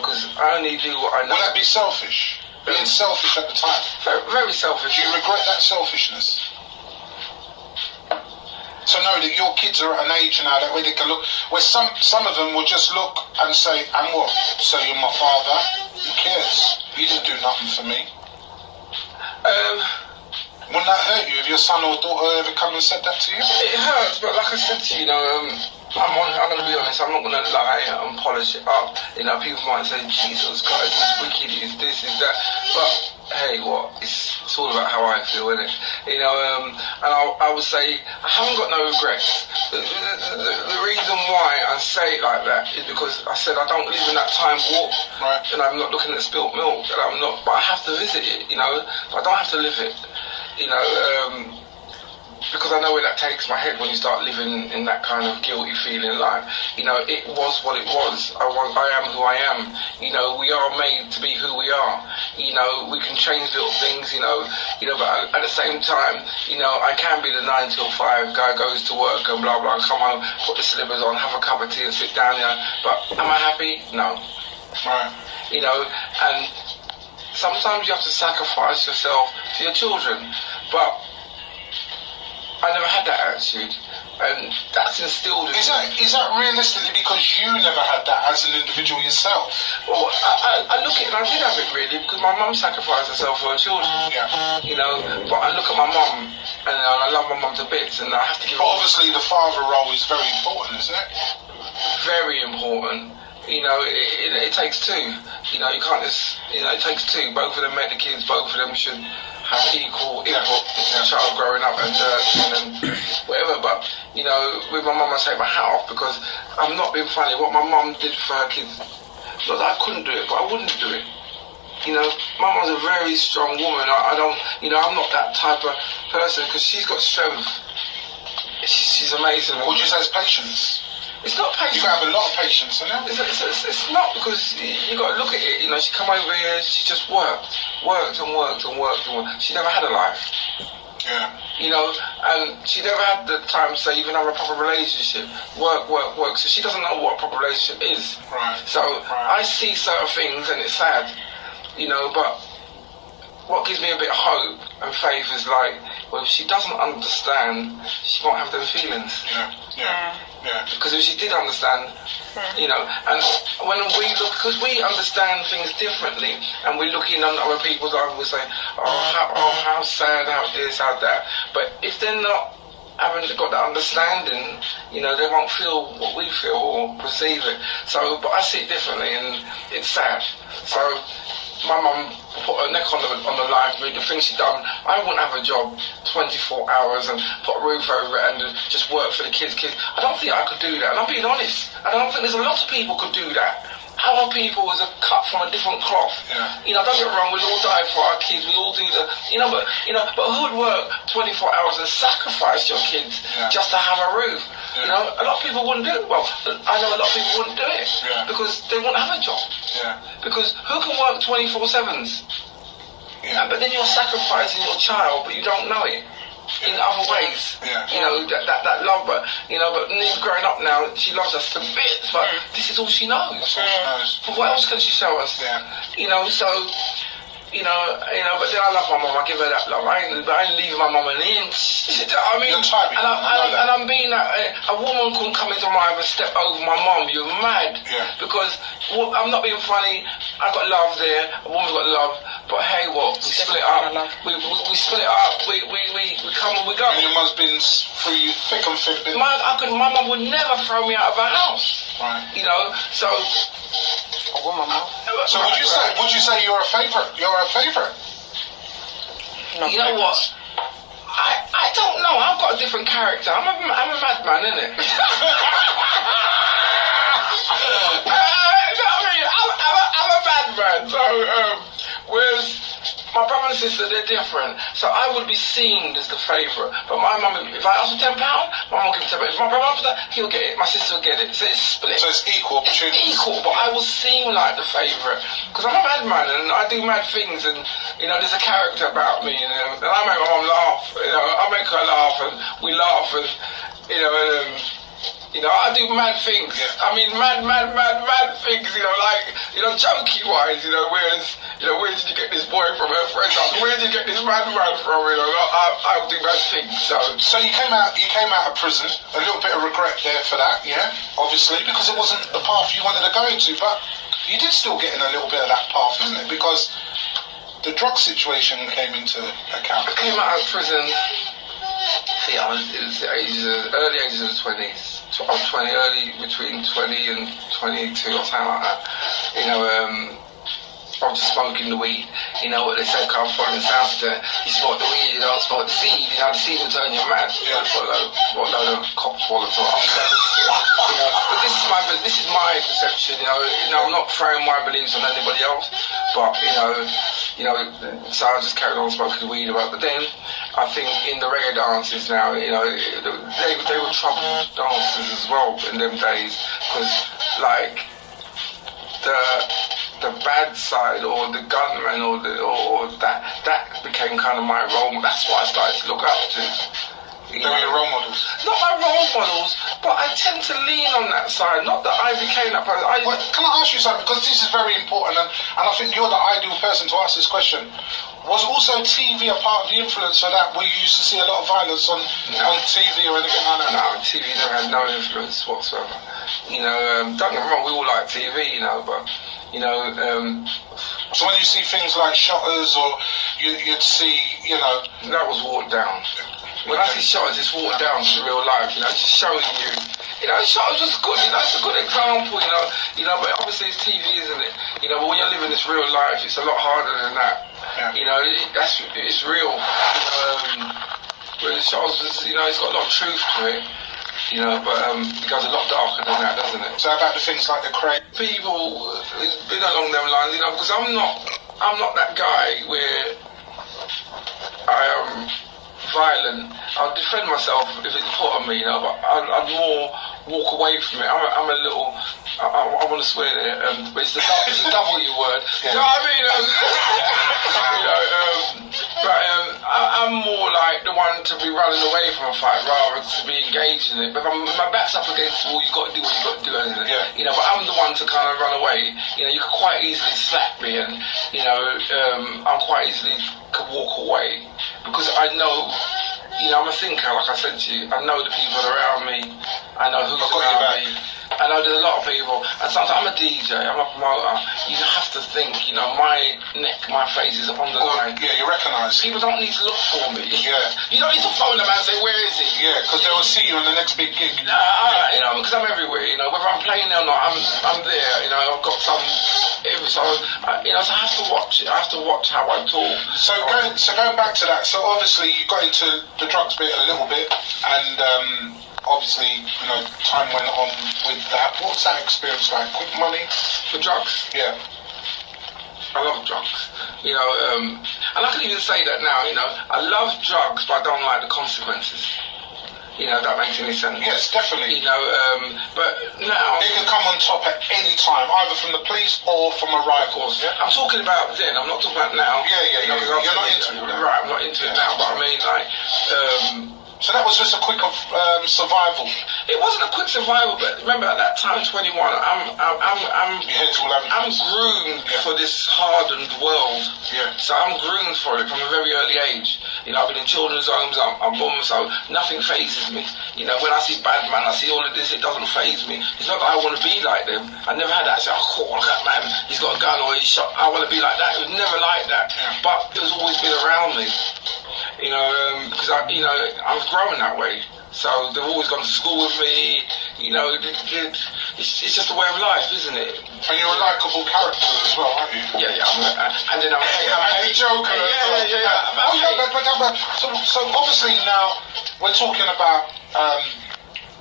because I only do what I know. Will that be selfish? Being selfish at the time. Very, very selfish. Do you regret that selfishness? So know that your kids are at an age now that way they can look, where some of them will just look and say, and what? So you're my father? Who cares? You didn't do nothing for me. Wouldn't that hurt you if your son or daughter ever come and said that to you? It hurts, but like I said to you, you know, I'm going to be honest, I'm not going to lie and polish it up. You know, people might say, Jesus Christ, it's wicked, it's this, it's that. But, hey, what? It's all about how I feel, isn't it? You know, and I would say, I haven't got no regrets. The reason why I say it like that is because I said I don't live in that time warp. Right. And I'm not looking at spilt milk, and I'm not, but I have to visit it, you know, but I don't have to live it. You know, because I know where that takes my head when you start living in that kind of guilty feeling. Like, you know, it was what it was. I am who I am. You know, we are made to be who we are. You know, we can change little things. You know, but at the same time, you know, I can be the 9 till 5 guy, goes to work and blah blah, come home, put the slippers on, have a cup of tea and sit down there. But am I happy? No. Right. You know, and sometimes you have to sacrifice yourself for your children, but I never had that attitude, and that's instilled in me. Is that realistically because you never had that as an individual yourself? Well, I look at it, and I did have it really, because my mum sacrificed herself for her children. Yeah. You know, but I look at my mum, and I love my mum to bits, and I have to give But her... obviously the father role is very important, isn't it? Very important. You know, it takes two. You know, you can't just... You know, it takes two. Both of them make the kids, both of them should have equal input in the child growing up and whatever. But, you know, with my mum I take my hat off, because I'm not being funny. What my mum did for her kids, not that I couldn't do it, but I wouldn't do it. You know, my mum's a very strong woman. I don't, you know, I'm not that type of person, because she's got strength. She's amazing. Would you say it's patience? It's not patience. You have a lot of patience, isn't it? It's not, because you got to look at it. You know, she come over here, she just worked. She never had a life. Yeah. You know, and she never had the time to say even have a proper relationship. Work. So she doesn't know what a proper relationship is. Right. So I see certain things and it's sad, you know, but what gives me a bit of hope and faith is like, well, if she doesn't understand, she won't have those feelings. Yeah. Because if she did understand, you know, and when we look, because we understand things differently, and we look in on other people's eyes, we say, how sad, how this, how that. But if they're not haven't got that understanding, you know, they won't feel what we feel or perceive it. So, but I see it differently, and it's sad. So, my mum put her neck on the line for me, the things she done. I wouldn't have a job 24 hours and put a roof over it and just work for the kids. I don't think I could do that, and I'm being honest. I don't think there's a lot of people could do that. Our people is cut from a different cloth. Yeah. You know, don't get me wrong, we all die for our kids, we all do the, but who would work 24 hours and sacrifice your kids just to have a roof? Yeah. You know, a lot of people wouldn't do it. Well, I know a lot of people wouldn't do it because they wouldn't have a job. Yeah. Because who can work 24/7s? Yeah. But then you're sacrificing your child, but you don't know it. In other ways, you know, that love, but Neve's growing up now, she loves us to bits, but this is all she knows. That's all she knows. But what else can she show us? Yeah. You know, so, but then I love my mum, I give her that love. I ain't leaving my mum an inch. You know what I mean? You're typing. And I'm being that, a woman couldn't come into my life and step over my mum. You're mad. Yeah. Because I'm not being funny, I got love there, a woman's got love, but hey, what? We split up. We split up. We come and we go. And your mum's been through you thick and thin. My mum would never throw me out of her house. Right. You know, so. So would you say you're a favourite? You're a favourite? You know what? I don't know. I've got a different character. I'm a madman, innit? You know what I mean? I'm a madman. So, whereas my brother and sister, they're different. So I would be seen as the favourite. But my mum, if I ask for £10, my mum will give me £10. If my brother asks for that, he'll get it. My sister will get it. So it's split. So it's equal opportunity. Equal, but I will seem like the favourite. Because I'm a madman and I do mad things and, you know, there's a character about me, you know, and I make my mum laugh. You know, I make her laugh and we laugh and, you know, I do mad things. I mean, mad things, you know, like, you know, jokey-wise, you know, whereas, you know, where did you get this boy from, her friend? Where did you get this madman from, you know, I do mad things, so. So you came out of prison, a little bit of regret there for that, yeah, obviously, because it wasn't the path you wanted to go into, but you did still get in a little bit of that path, isn't it? Because the drug situation came into account. I came out of prison, it was early ages of the 20s. I was 20, between 20 and 22 or something like that. You know, I was just smoking the weed. You know what they say, come from the south there. You smoke the weed, you don't smoke the seed. You know, the seed will turn you mad. Yeah. What load of cops swallow for. You know, but this is my perception. You know, I'm not throwing my beliefs on anybody else. But you know, so I just carried on smoking the weed about. But then I think in the reggae dances now, you know, they were troubled dancers as well in them days, because like the bad side or the gunman or that became kind of my role. That's what I started to look up to. They were your role models? Not my role models, but I tend to lean on that side. Not that I became that person. Well, can I ask you something? Because this is very important, and I think you're the ideal person to ask this question. Was also TV a part of the influence of that, where you used to see a lot of violence on TV or anything like that? No, TV never had no influence whatsoever. You know, don't get me wrong, we all like TV, you know, but, you know... so when you see things like Shotters, or you'd see, you know... That was watered down. When I see Shotters, it's watered down to real life, you know, it's just showing you... You know, Shotters was good, you know, it's a good example, you know, but obviously it's TV, isn't it? You know, but when you're living this real life, it's a lot harder than that. Yeah. You know, it's real. Whereas Shotters is, you know, it's got a lot of truth to it. You know, but it goes a lot darker than that, doesn't it? So about the things like the crane? People, it's been along them lines, you know, because I'm not that guy where I am violent. I'll defend myself if it's put on me, you know, but I'd more walk away from it. I'm a little... I want to swear there, but it's the W word. Yeah. You know what I mean? I'm more like the one to be running away from a fight rather than to be engaged in it. But if my back's up against the wall, you've got to do what you've got to do, isn't it? Yeah. You know, but I'm the one to kind of run away. You know, you could quite easily slap me and, you know, I'm quite easily could walk away because I know... You know, I'm a thinker, like I said to you. I know the people around me. I know who's around me. I know there's a lot of people. And sometimes I'm a DJ, I'm a promoter. You have to think, you know, my neck, my face is on the line. Yeah, you recognise. People don't need to look for me. Yeah. You don't need to phone them and say, where is he? Yeah, because they will see you on the next big gig. You know, because I'm everywhere, you know. Whether I'm playing there or not, I'm there. You know, I've got some... So, you know, so I have to watch it. I have to watch how I talk. So going back to that, so obviously you got into the drugs bit a little bit, and obviously, you know, time went on with that. What's that experience like? Quick money? For drugs? Yeah. I love drugs. You know, and I can even say that now, you know, I love drugs, but I don't like the consequences. You know, that makes any sense. Yes, definitely. You know, but now... It can come on top at any time, either from the police or from a riot. Of course, yeah. I'm talking about then, I'm not talking about now. Yeah. You know, you're not into it. Right, I'm not into it now, but I mean, like... So that was just a quick survival. It wasn't a quick survival, but remember at that time, 21, I'm groomed for this hardened world. Yeah. So I'm groomed for it from a very early age. You know, I've been in children's homes, I'm born, so nothing phases me. You know, when I see bad man, I see all of this, it doesn't faze me. It's not that I want to be like them. I never had that. I say, oh, look at that man, he's got a gun or he's shot. I want to be like that. It was never like that. Yeah. But it was always been around me. You know, because I was growing that way. So they've always gone to school with me. You know, it's just a way of life, isn't it? And you're a likeable character as well, aren't you? Yeah. And then I'm the Joker. So obviously now we're talking about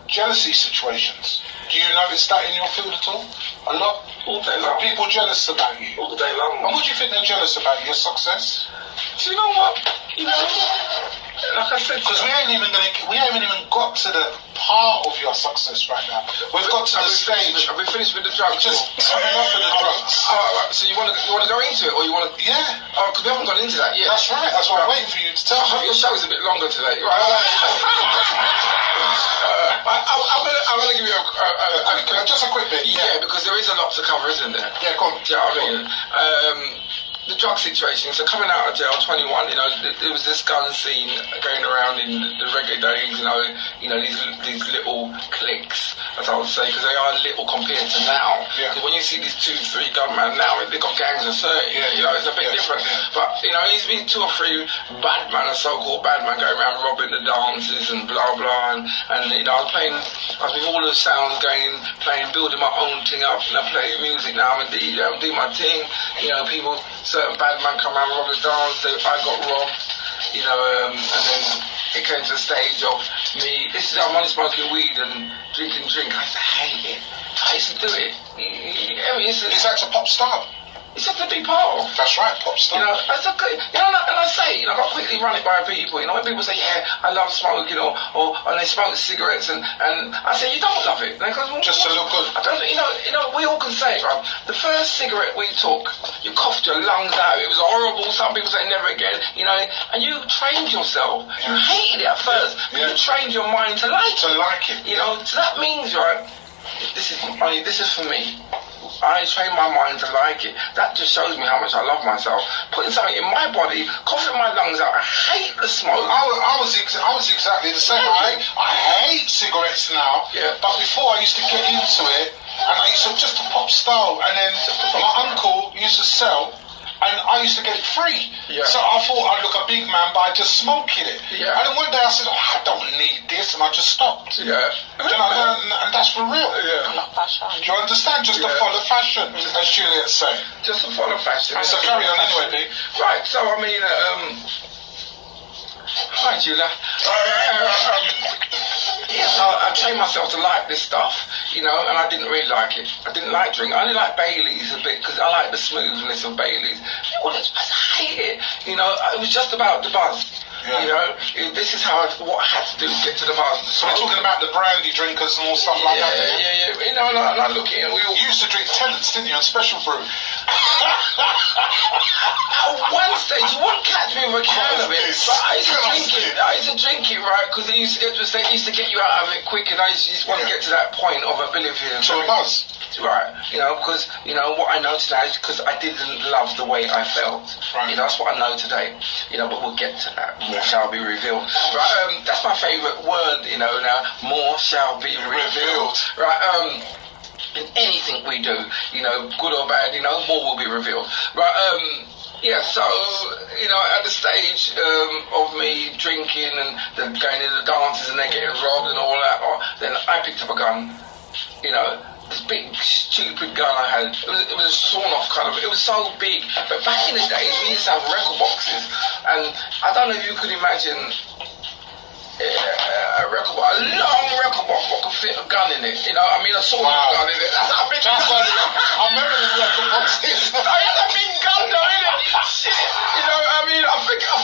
jealousy situations. Do you notice that in your field at all? A lot? All day long. People jealous about you? All day long. And what do you think they're jealous about? Your success? Do you know what? Like I said, because we haven't even got to the part of your success right now. We've got to the stage. Have we finished with the drugs? Just enough of the drugs. Right. So you want to go into it, or you want to? Yeah. Oh, because we haven't gone into that yet. That's right. That's why I'm waiting for you to tell me. Your show is a bit longer today. I'm gonna give you just a quick bit. Yeah, because there is a lot to cover, isn't there? Yeah, go on. Do you know what I mean? The drug situation. So coming out of jail, 21, there was this gun scene going around in the reggae days. These little cliques, as I would say, because they are little compared to now. Yeah. When you see these 2-3 gunmen now, they've got gangs of 30. Yeah. It's a bit different. Yeah. But he's been 2 or 3 bad men, a so-called bad man, going around robbing the dances and blah blah. And I was with all the sounds playing, building my own thing up, and I play music now. I'm a DJ, I'm doing my thing. People. Certain bad man come around and rob the dance. I got robbed, and then it came to the stage of me. I'm only smoking weed and drinking drink. I used to hate it. I used to do it. Is that a pop star? It's just a big part of. That's right, pop star. It's okay. And I say, I got quickly run it by people. When people say, yeah, I love smoking, or and they smoke cigarettes, and I say, you don't love it. They go, well, just to look good. I don't. We all can say it, right? The first cigarette we took, you coughed your lungs out. It was horrible. Some people say never again. And you trained yourself. You hated it at first, but you trained your mind to like it. To like it. So that means, right? This is for me. I train my mind to like it. That just shows me how much I love myself. Putting something in my body, coughing my lungs out. I hate the smoke. I was exactly the same. I hate cigarettes now. Yeah. But before I used to get into it, and I used to just a pop style. And then my uncle used to sell, and I used to get it free. Yeah. So I thought I'd look a big man by just smoking it. Yeah. And then one day I said, I don't need this, and I just stopped. Yeah. And that's for real. Yeah. Do you understand? Just to follow fashion, as Juliet said. Just to follow fashion. So carry on anyway, B. Right, so hi Julia. So I trained myself to like this stuff, and I didn't really like it. I didn't like drink. I only like Baileys a bit because I like the smoothness of Baileys. I hate it. It was just about the buzz. Yeah. This is what I had to do to get to the buzz. So we're talking about the brandy drinkers and all stuff like that. Yeah. And I look at it, we all used to drink Tennants, didn't you, and Special Brew? At one stage, you wouldn't catch me with a can of it, but I used to drink it, right? Because it used to get you out of it quick, and I just want to get to that point of ability. So a buzz. Right, because what I know today is because I didn't love the way I felt. Right. That's what I know today. But we'll get to that. More shall be revealed. Right, that's my favourite word. Now, more shall be revealed. Right, in anything we do, good or bad, more will be revealed. Right, so, at the stage of me drinking and going to the dances and then getting robbed and all that, then I picked up a gun, this big stupid gun I had. It was a sawn off kind of. It was so big. But back in the days we used to have record boxes, and I don't know if you could imagine a long record box what could fit a gun in it. A sawn off gun in it. That's how big. I remember the record boxes. I had a big gun though in it. Shit. I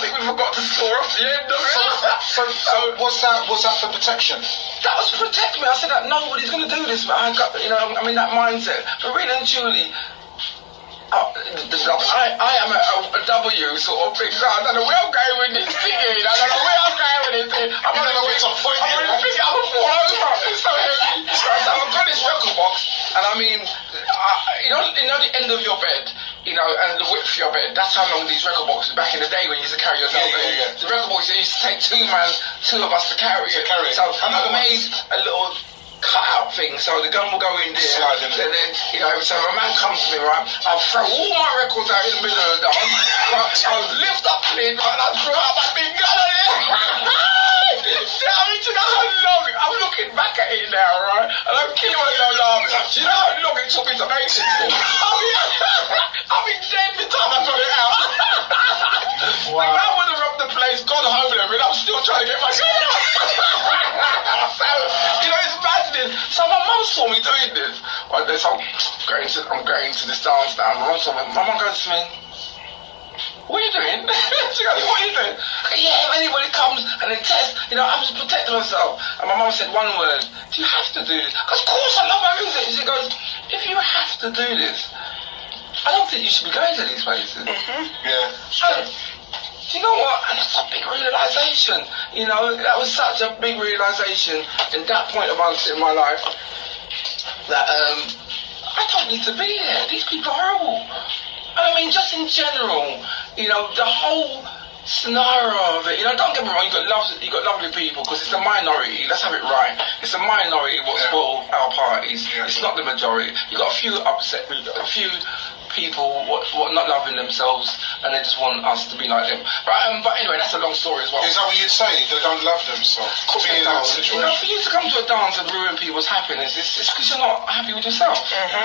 think we forgot to saw off the end of it. So was that for protection? That was to protect me. I said that nobody's going to do this, but I got, that mindset. But really and truly, I am a W sort of thing. So I don't know where I'm going with this thing. I don't know where I'm going with this thing. I'm going to wait to point here. I'm going to fall over. So I've got this record box, and the end of your bed, and the width of your bed, that's how long these record boxes, back in the day when you used to carry yourself. The record boxes used to take two of us to carry it. So I made a little cut-out thing, so the gun will go in there. Then, so a man comes to me, right, I'll throw all my records out in the middle of the dance, right, I'll lift up the lid, right, and I'll throw out my big gun in it. you know how long, I'm looking back at it now, right? And I'm killing myself laughing. Do you know how long it took me to make this thing? I've been dead by the time I got it out. Wow. The man would have robbed the place, gone home and everything. I'm still trying to get my shit out. So, you know, it's madness. So my mum saw me doing this. One day, so I'm going to this dance now. My mum goes to me, what are you doing? She goes, what are you doing? Yeah, if anybody comes and they test, you know, I'm just protecting myself. And my mum said one word, do you have to do this? Because of course I love my music. She goes, if you have to do this, I don't think you should be going to these places. Yeah. Do you know what? And that's a big realisation. You know, that was such a big realisation in that point in my life that I don't need to be here. These people are horrible. I mean, just in general, you know, the whole scenario of it, you know, don't get me wrong, you got lovely people, because it's the minority, let's have it right, it's the minority what spoil our parties, it's not the majority. You got a few upset, a few people what not loving themselves, and they just want us to be like them. But anyway, that's a long story as well. Is that what you'd say? They don't love themselves? Of course they don't. You know, for you to come to a dance and ruin people's happiness, it's because you're not happy with yourself.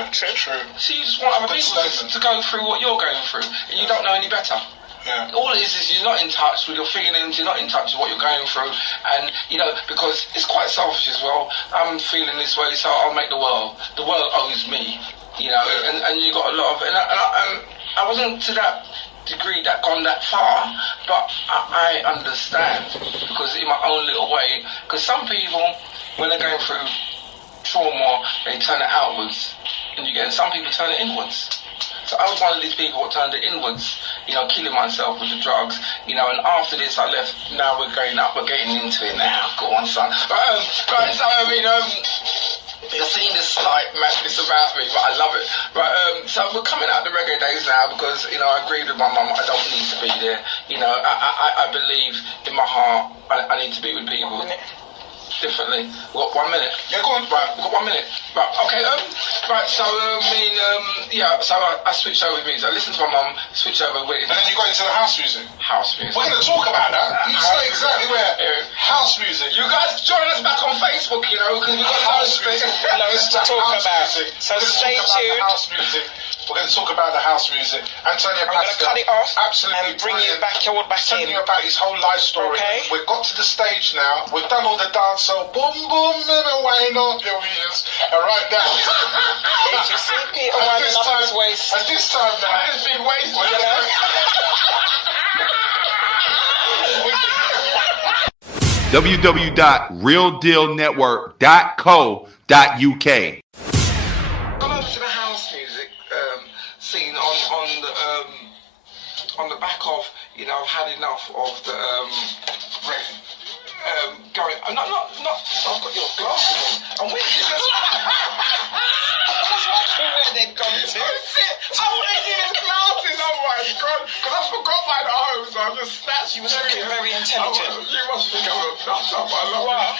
True. So you just want other people to go through what you're going through, and you don't know any better. Yeah. All it is you're not in touch with your feelings, you're not in touch with what you're going through, and, you know, because it's quite selfish as well. I'm feeling this way, so I'll make the world owes me, you know, and you got a lot of, and I wasn't to that degree that gone that far, but I understand, because in my own little way, because some people, when they're going through trauma, they turn it outwards, and some people turn it inwards. So I was one of these people who turned it inwards, you know, killing myself with the drugs, you know, and after this I left. Now we're getting into it now. Go on, son. Right, so I mean, the scene is like madness about me, but I love it. Right, so we're coming out the reggae days now, because, you know, I agreed with my mum, I don't need to be there. You know, I believe in my heart I need to be with people differently. We've got 1 minute. Yeah, go on. Right, we've got 1 minute. Right, okay, right, so, so I switched over with music. I listened to my mum, switched over with... And then you got into the house music. House music. We're going to talk about that. You stay exactly where... House music. You guys join us back on Facebook, you know, because we've got house music. Loads to talk about. So stay tuned. House music. We're going to talk about the house music. Antonio Pascal. I'm going to cut it off absolutely and bring you back in. Telling you about his whole life story. Okay. We've got to the stage now. We've done all the dance, so boom, boom, and wind up your ears. And right now. If you see Peter winding up his waist. At this time now. It's big waist, you know. www.realdealnetwork.co.uk. Gone over to the house music scene on the back of, you know, I've had enough of the going. Not. I've got your glasses on. I'm with you. Where they've gone to. Oh shit! I wanted his glasses. Oh my god! Because I forgot mine at home, so I just snatched. You was looking very intelligent. You must think I'm a nuts up. I love Wow.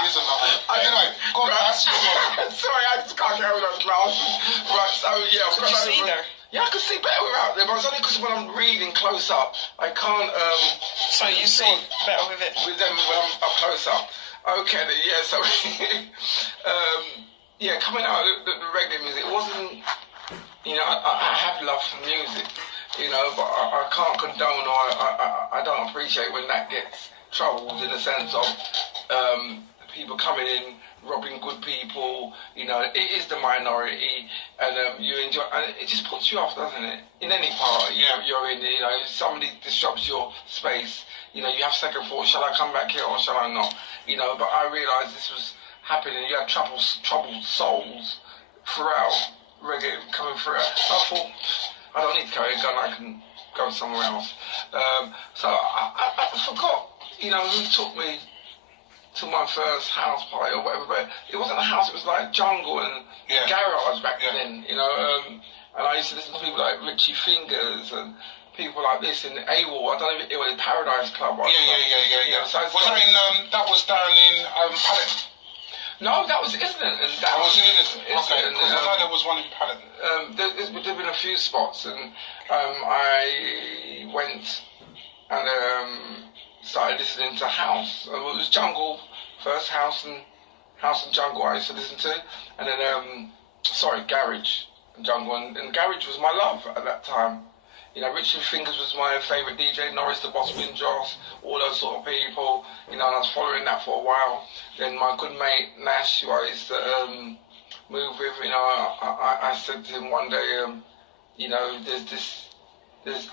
Here's another. Anyway, go on. Sorry, I just can't get over those glasses. Right, so yeah. Could you see there? Yeah, I can see better without them, but it's only because when I'm reading close up, I can't. So you see better with it? With them when I'm up close up. Okay, then, yeah. So, yeah, coming out of the reggae music, it wasn't. You know, I have love for music, you know, but I can't condone or I don't appreciate when that gets troubled in the sense of people coming in, robbing good people, you know, it is the minority, and you enjoy, and it just puts you off, doesn't it? In any party you're in, you know, if somebody disrupts your space, you know, you have second thought, shall I come back here or shall I not? You know, but I realised this was happening, you had troubled souls throughout reggae coming through. So I thought, I don't need to carry a gun, I can go somewhere else. So I forgot, you know, who took me to my first house party or whatever, but it wasn't a house, it was like jungle and garage back then, you know, and I used to listen to people like Richie Fingers and people like this in AWOL, I don't know if it was Paradise Club. Yeah. You know, so was that in, that was down in Paddington? No, that was Islington. And that was in Islington? Okay, because I know there was one in Paddington. There's been a few spots, and I went and started listening to house. It was jungle, first house and jungle I used to listen to, and then garage and jungle, and garage was my love at that time. You know, Richard Fingers was my favourite DJ, Norris the Boss Windross, all those sort of people. You know, and I was following that for a while. Then my good mate Nash, who I used to move with, you know, I said to him one day, you know, there's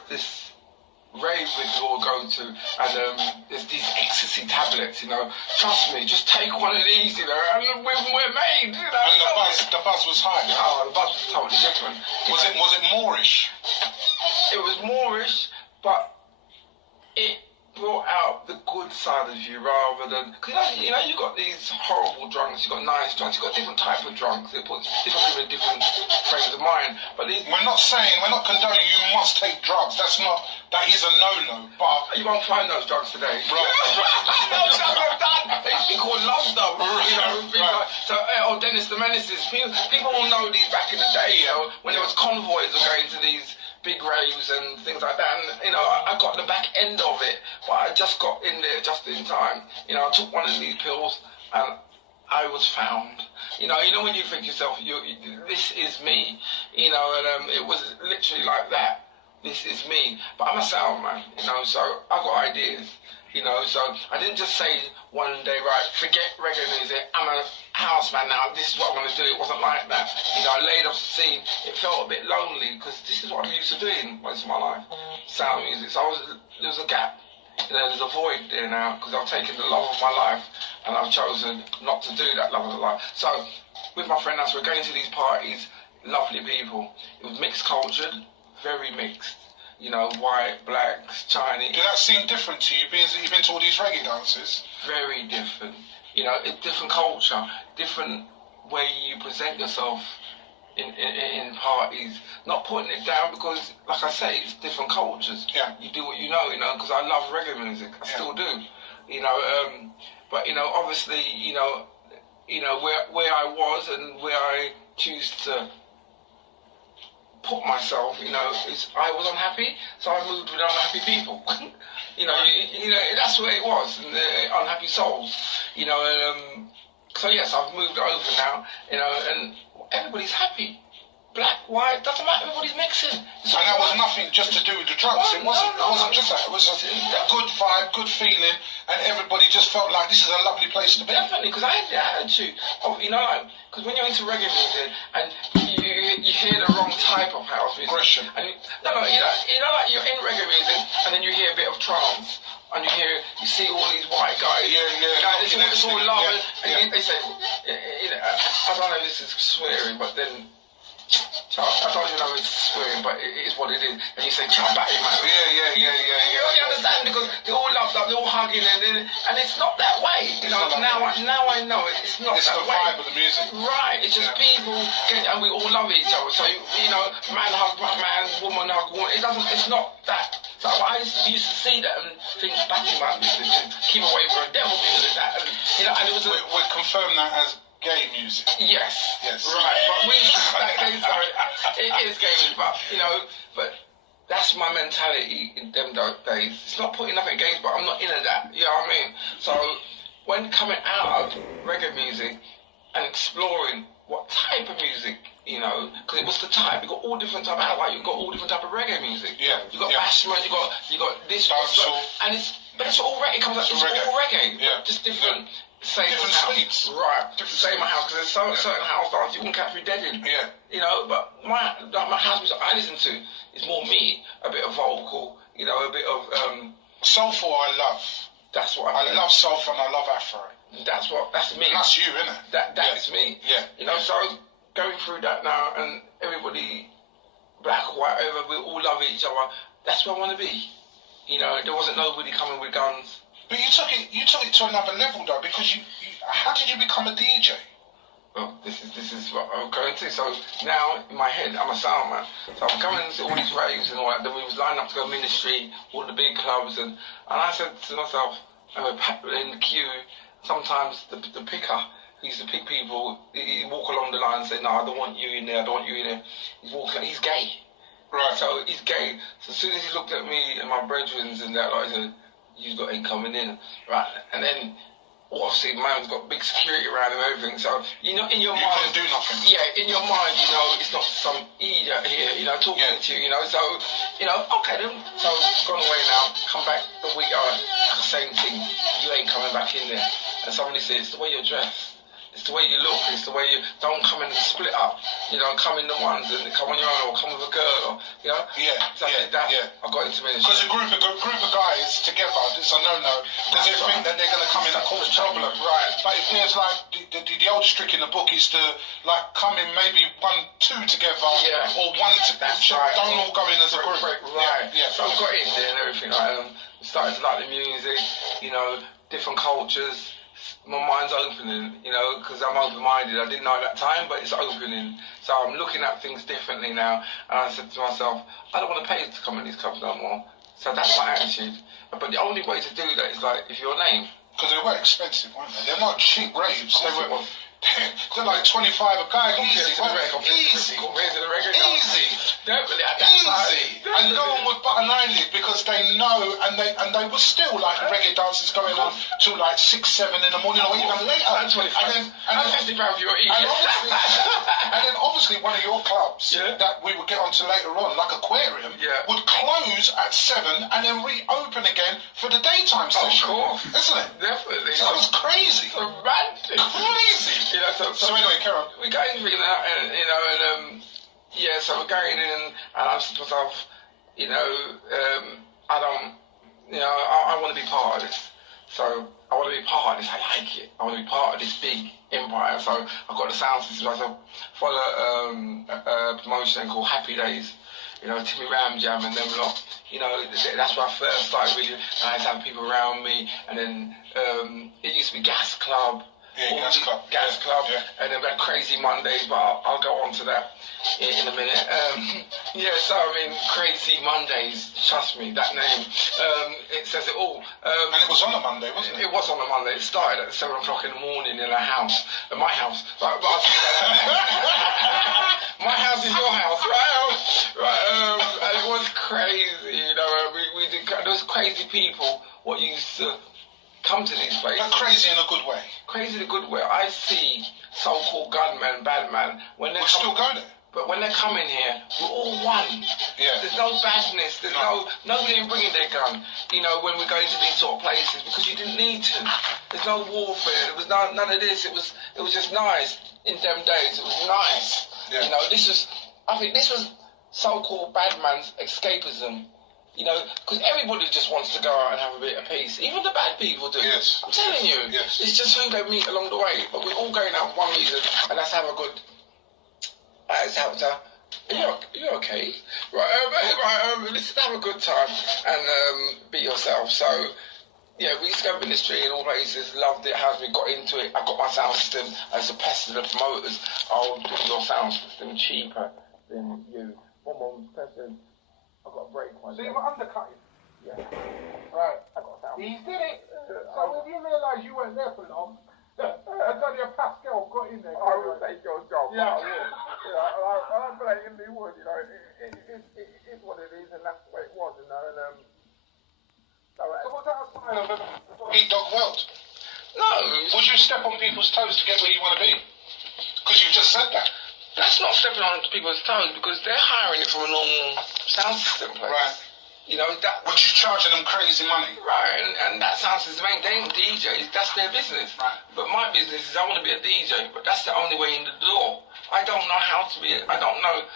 this rave we could all go to, and there's these ecstasy tablets, you know. Trust me, just take one of these, you know, and we're made, you know. And the buzz was high. Oh, the buzz was totally different. Was it Moorish? It was Moorish, but it brought out the good side of you rather than, cause you know, you got these horrible drunks, you got nice drunks, you got different type of drunks. It puts different people in different frames of mind. But these, we're not condoning you must take drugs. That is a no-no. But you won't find those drugs today. Right. Those drugs are done. They used to be called love though. You know, right. So or Dennis the Menaces. People will know these back in the day. You know, when there was convoys of going to these big raves and things like that, and you know, I got the back end of it, but I just got in there just in time. You know, I took one of these pills and I was found. You know when you think to yourself, this is me. You know, and it was literally like that. This is me. But I'm a sound man. You know, so I got ideas. You know, so I didn't just say one day, right, forget reggae music, I'm a house man now, this is what I'm going to do. It wasn't like that. You know, I laid off the scene. It felt a bit lonely because this is what I'm used to doing most of my life, sound music. So there was a gap. You know, there's a void there now because I've taken the love of my life and I've chosen not to do that love of the life. So with my friend, as we're going to these parties, lovely people. It was mixed cultured, very mixed. You know, white, blacks, Chinese. Did that seem different to you, being that you've been to all these reggae dances? Very different. You know, it's different culture, different way you present yourself in parties. Not putting it down because, like I say, it's different cultures. Yeah. You do what you know, because I love reggae music. I still do. You know, but, you know, obviously, you know, where I was and where I choose to put myself, you know, I was unhappy, so I moved with unhappy people. you know, that's where it was, and unhappy souls. You know, and so yes, I've moved over now. You know, and everybody's happy. Black, white, doesn't matter. Everybody's mixing. And that was nothing just to do with the drugs. It wasn't just that. It was a good vibe, good feeling, and everybody just felt like this is a lovely place to be. Definitely, because I had the attitude of, you know, like, because when you're into reggae music and you hear the wrong type of house music. Aggression. And you know, like you're in reggae music and then you hear a bit of trance. And you see all these white guys. It's all love. And they say, you know, I don't know if this is swearing, but then, I don't even know if it's swearing, but it is what it is. And you say, jump at him, man. Yeah. You understand? Because they all love that, they're all hugging, and it's not that way. You know, now I know it's not that way. It's the vibe of the music. Right, it's just people, and we all love each other. So, you know, man hug man, woman hug woman. It's not that. So I used to see that and think, that's my music, and keep away from the devil music, that. And, you know, and it was we confirm that as gay music. Yes. Right, but it is gay music, but, you know, but that's my mentality in them days. It's not putting nothing against, but I'm not into that, you know what I mean? So, when coming out of reggae music and exploring what type of music, you know, because it was the type, you got all different type of, like, you got all different type of reggae music. Yeah. You got bashment, you got this, and it's all reggae, it comes out, it's all reggae. Yeah. Just different. Different speeds. Right, different same house, because there's certain house dance you can catch me dead in. Yeah. You know, but my house music I listen to is more me, a bit of vocal, you know, a bit of soulful. I love. That's what I love soulful and I love Afro. That's me. And that's you, isn't it? That is me. Yeah. You know, so going through that now, and everybody, black, white, we all love each other. That's where I want to be. You know, there wasn't nobody coming with guns. But you took it to another level though, because how did you become a DJ? Well, this is what I'm going to. So now in my head, I'm a sound man. So I'm coming to all these raves and all that. Then we was lining up to go Ministry, all the big clubs, and I said to myself, and we're in the queue. Sometimes the picker, he used to pick people. He'd walk along the line and say, "No, I don't want you in there. I don't want you in there." He's gay. Right. So he's gay. So as soon as he looked at me and my brethren and that, like, he said, you've got him coming in, right? And then obviously man's got big security around him and everything, so in your You mind, couldn't do nothing. yeah, in your mind, it's not some idiot here, talking to you, so okay then, so gone away now, come back the week after, same thing, you ain't coming back in there. And somebody says, it's the way you're dressed, it's the way you look, it's the way you don't come in and split up, come in the ones and come on your own or come with a girl, or so I did that. I got into ministry. Because a group of guys together, it's a no-no, because they think that they're going to come in and cause trouble. Right. But if there's like, the oldest trick in the book is to like come in maybe 1, 2 together, or one to right. Don't all go in as a group. Right. Yeah. So I got in there and everything, right? Started to like the music, different cultures. My mind's opening, because I'm open-minded. I didn't know at that time, but it's opening. So I'm looking at things differently now. And I said to myself, I don't want to pay to come in these clubs no more. So that's my attitude. But the only way to do that is like, if your name. Because they were expensive, weren't they? They're not cheap raves. They're like 25 a guy. Easy. Compared to the regular. Easy. Definitely at that Easy. time. And no one would butt an eyelid because they know, and they were still like reggae dances going on till like 6, 7 in the morning or even later. And 25. And then £50 for your eating. And then obviously one of your clubs that we would get onto later on, like Aquarium, would close at 7 and then reopen again for the daytime session. Of course. Isn't it? Definitely. So that was crazy. Romantic. Crazy. So anyway, Karen. We go in that, and so we're going in, and I said to myself, I want to be part of this. So I want to be part of this. I like it. I want to be part of this big empire. So I got the sound system. I follow a promotion called Happy Days. Timmy Ram Jam and them lot. That's where I first started really. I had to have people around me, and then it used to be Gas Club. Gas Club, and then we had Crazy Mondays, but I'll go on to that in a minute. Crazy Mondays, trust me, that name, it says it all. And it was on a Monday, wasn't it? It was on a Monday. It started at 7 o'clock in the morning in a house, my house. But I'll tell you that. My house is your house, right? And it was crazy, we did, there was crazy people what used to come to these places. But crazy in a good way. Crazy in a good way. I see so-called gunmen, bad man. We'll still go there. But when they come in here, we're all one. Yeah. There's no badness. There's nobody bringing their gun. When we go into these sort of places, because you didn't need to. There's no warfare. There was none of this. It was just nice. In them days, it was nice. Yeah. I think this was so-called bad man's escapism. Because everybody just wants to go out and have a bit of peace. Even the bad people do. Yes. I'm telling you. Yes. It's just who they meet along the way. But we're all going out for one reason, and that's have a good... You're okay. Right, let's have a good time and be yourself. So, we used to go ministry in all places, loved it, how we got into it. I got my sound system. I used to pester the promoters. I'll do your sound system cheaper than you. One more person. I've got a break one. So you were undercutting? Yeah. Right. I got sound. He did it. So if you realise you weren't there for long, Antonio Pascal got in there. I will take your job. Yeah. I don't blame you, would, It is what it is, and that's the way it was, So what's that outside of a Heat Dog world? No. Would you step on people's toes to get where you want to be? Because you've just said that. That's not stepping on people's toes, because they're hiring it from a normal sound system place. Right. Which is charging them crazy money. Right, and that sound system they ain't DJs, that's their business. Right. But my business is I want to be a DJ, but that's the only way in the door. I don't know how to be, I don't know.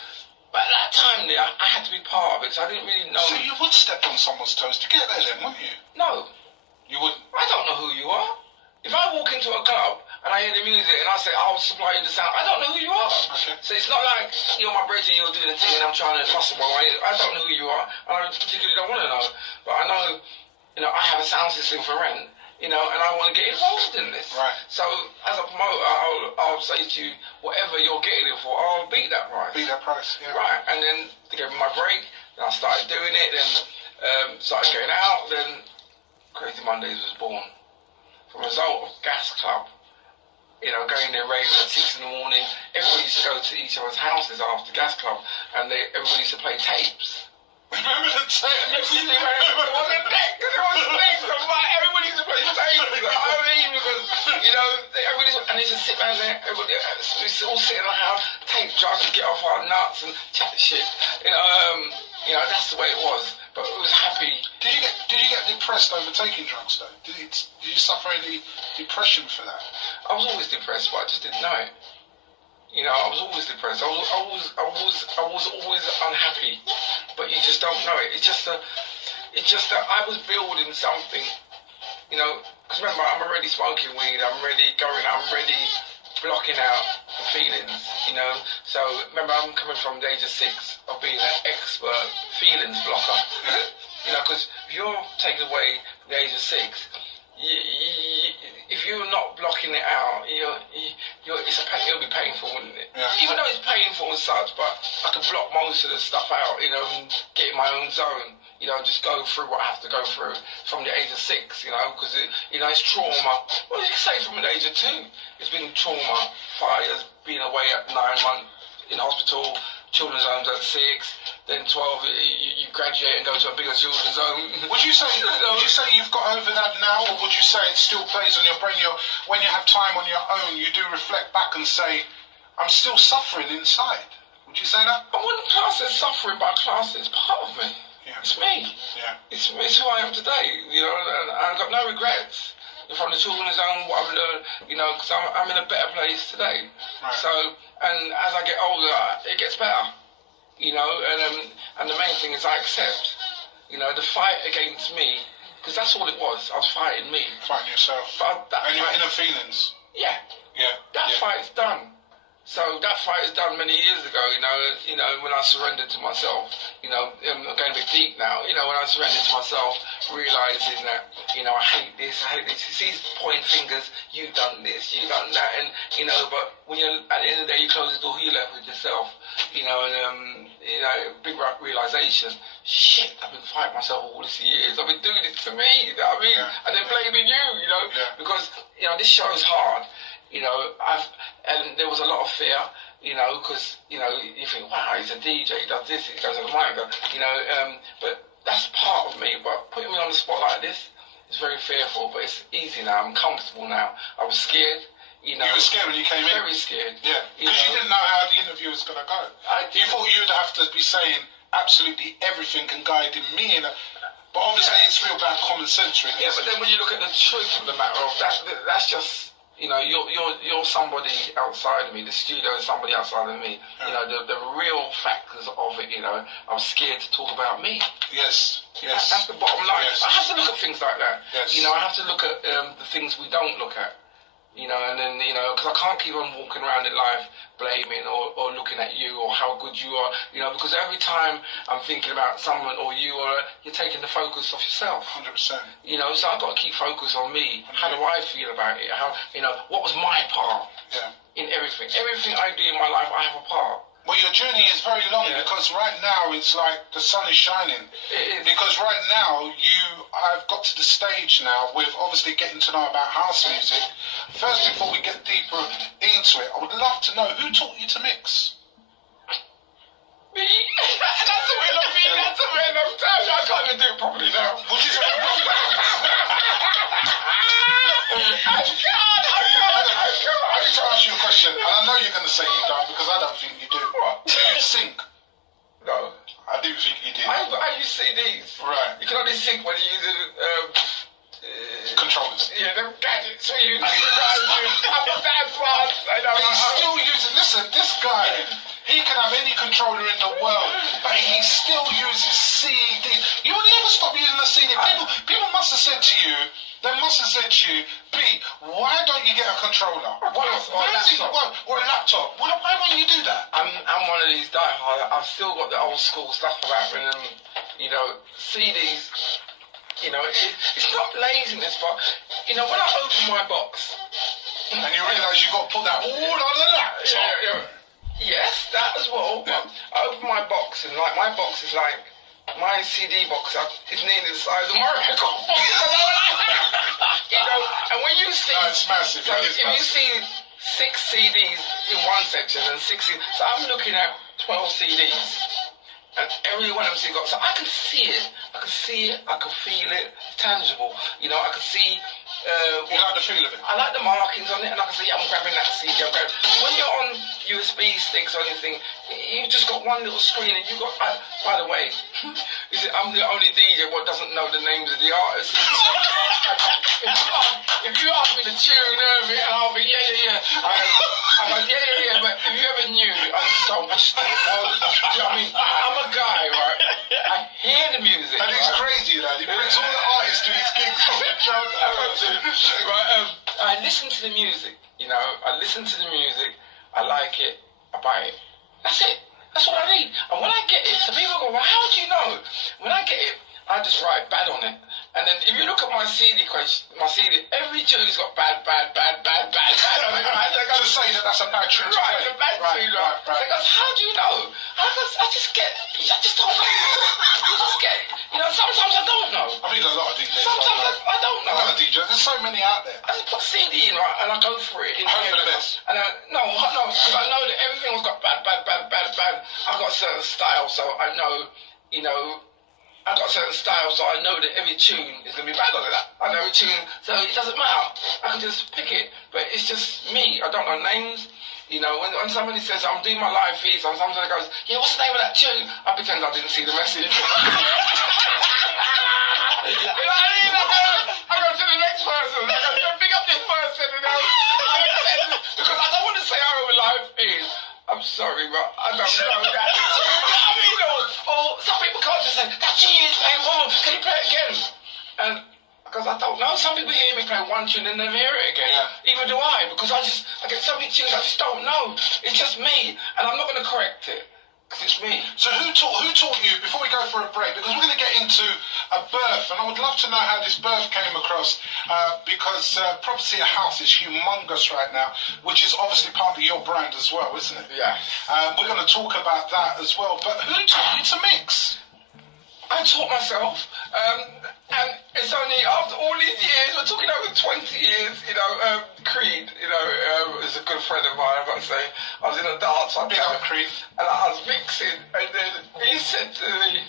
But at that time there, I had to be part of it, so I didn't really know. So you would step on someone's toes to get there then, wouldn't you? No. You wouldn't? I don't know who you are. If I walk into a club and I hear the music and I say, I'll supply you the sound, I don't know who you are. Okay. So it's not like, you're my brother, you're doing the thing and I'm trying to muscle my way. I don't know who you are, and I particularly don't want to know. But I know, I have a sound system for rent, and I want to get involved in this. Right. So as a promoter, I'll say to you, whatever you're getting it for, I'll beat that price. Beat that price, yeah. Right, and then to give me my break, then I started doing it, then started going out, then Crazy Mondays was born. From a result of Gas Club, going there raving at 6 in the morning, everybody used to go to each other's houses after Gas Club, and everybody used to play tapes. Remember the tape? It wasn't next, because it wasn't next. I'm like, everybody's to play tape. You know what I mean? Because, you know, everybody's, and they just sit around there, everybody, we all sit in the house, take drugs, get off our nuts and chat shit. You know, that's the way it was. But it was happy. Did you get depressed over taking drugs though? Did you suffer any depression for that? I was always depressed, but I just didn't know it. You know, I was always depressed. I was always unhappy, but you just don't know it. It's just that I was building something. You know, because remember, I'm already smoking weed. I'm already blocking out the feelings. You know, so remember, I'm coming from the age of 6 of being an expert feelings blocker. You know, because if you're taken away from the age of 6. If you're not blocking it out, it'll be painful, wouldn't it? Yeah. Even though it's painful and such, but I can block most of the stuff out, you know, and get in my own zone, you know, just go through what I have to go through from the age of 6, you know, because, you know, it's trauma. Well, you can say from the age of 2, it's been trauma, 5 years, being away at 9 months in hospital, children's homes at 6, then 12, you graduate and go to a bigger children's home. Would you say you've got over that now, or would you say it still plays on your brain? When you have time on your own, you do reflect back and say, I'm still suffering inside. Would you say that? I wouldn't class it as suffering, but I class it as part of me. Yeah. It's me. Yeah. It's who I am today, you know, and I've got no regrets. From the children's home, what I've learned, you know, because I'm in a better place today. Right. So, and as I get older, it gets better, you know, and the main thing is I accept, you know, the fight against me, because that's all it was. I was fighting me. Fighting yourself. But and your inner feelings. Yeah. Yeah. That fight's done. So that fight is done many years ago, you know, when I surrendered to myself, you know, I'm going a bit deep now, you know, when I surrendered to myself, realising that, you know, I hate this, you see, pointing fingers, you done this, you done that, and, you know, but when you're, at the end of the day, you close the door, you're left with yourself, you know, and, you know, big realisation, shit, I've been fighting myself all these years, I've been doing this for me, you know what I mean, and then blaming you know, because, you know, this show's hard. You know, and there was a lot of fear, you know, because, you know, you think, wow, he's a DJ, he does this, he goes on the mic, you know, but that's part of me. But putting me on the spot like this is very fearful, but it's easy now, I'm comfortable now. I was scared, you know. You were scared when you came in? Very scared. Yeah, because you didn't know how the interview was going to go. You thought you'd have to be saying absolutely everything and guiding me in but obviously it's real bad common sense, really. Yeah, but then when you look at the truth of the matter of that's just... You know, you're somebody outside of me. The studio is somebody outside of me. You know, the real factors of it. You know, I'm scared to talk about me. Yes. That's the bottom line. Yes. I have to look at things like that. Yes. You know, I have to look at the things we don't look at. You know, and then, you know, because I can't keep on walking around in life blaming or looking at you or how good you are, you know, because every time I'm thinking about someone or you, or you're taking the focus off yourself. 100%. You know, so I've got to keep focus on me. How do I feel about it? How, you know, what was my part in everything? Everything I do in my life, I have a part. Well, your journey is very long because right now it's like the sun is shining. It is. Because right now I've got to the stage now with obviously getting to know about house music. First, before we get deeper into it, I would love to know who taught you to mix. Me? That's a random me. That's a random time. I can't even do it properly now. Would you say? I need to ask you a question, and I know you're going to say you don't because I don't think you do. What? Do you sync? No. I do think you do. I use CDs. Right. You can only sync when you use controllers. Yeah, them gadgets where you I'm not that advanced. He's still using. Listen, this guy. He can have any controller in the world, but he still uses CD. You will never stop using the CD. People must have said to you, they must have said to you, B, why don't you get a controller? Or a laptop? Why won't you do that? I'm one of these diehard. I've still got the old school stuff about me. You know, CDs. You know, it's not laziness, but you know, when I open my box, and you realise you've got to put that all on the laptop. Yes, that as well. But I open my box and like my box is like my CD box is nearly the size of my record box. You know, and when you see, it's massive. So if you see 6 CDs in one section and 6, so I'm looking at 12 CDs. And every one of them got, so I could see it, I could feel it, it's tangible. You know, I could see. You like the feel of it? I like the markings on it, and I can see I'm grabbing that CD. When you're on USB sticks or anything, you've just got one little screen, and you got. By the way, I'm the only DJ what doesn't know the names of the artists. if you ask me to tune of it, I'll be yeah. I'm like yeah. But if you ever knew, I'm so much. Do you know what I mean? I'm a guy, right? I hear the music. And it's crazy, lad. He brings all the artists to his gigs. Right, I listen to the music, you know, I like it, I buy it. That's it. That's what I need. And when I get it, some people go, well, how do you know? When I get it, I just write bad on it. And then if you look at my CD, every tune's got bad on it, right? To say that that's a bad tune to play. Right, a bad tune, right. They go, how do you know? I just don't know. You just get, you know, sometimes I don't know. I think a lot of DJs. Sometimes I don't know. A lot of DJs. There's so many out there. I just put a CD in, right, and I go for it. Hope for the best. And no, because I know that everything's got bad. I've got a certain style, so I know, you know, I've got a certain style, so I know that every tune is going to be bad on that. I know every tune, so it doesn't matter. I can just pick it, but it's just me. I don't know names. You know, when somebody says, I'm doing my live feeds, and somebody goes, yeah, what's the name of that tune? I pretend I didn't see the message. I go to the next person. I go, pick up this person, you know. Because I don't want to say I'm a live feed. I'm sorry, but I don't know that. I mean, or some people can't just say, that tune is playing wrong, can you play it again? And because I don't know, some people hear me play one tune and never hear it again. Yeah. Even do I, because I get so many tunes I just don't know. It's just me, and I'm not going to correct it. It's me. So who taught you, before we go for a break, because we're going to get into a birth, and I would love to know how this birth came across, because Prophecy of House is humongous right now, which is obviously part of your brand as well, isn't it? Yeah. We're going to talk about that as well, but who taught you to mix? I taught myself, and it's only after all these years, we're talking over 20 years, you know, Creed, you know, is a good friend of mine, I've got to say. I was in a dance, I Creed, and I was mixing, and then he said to me,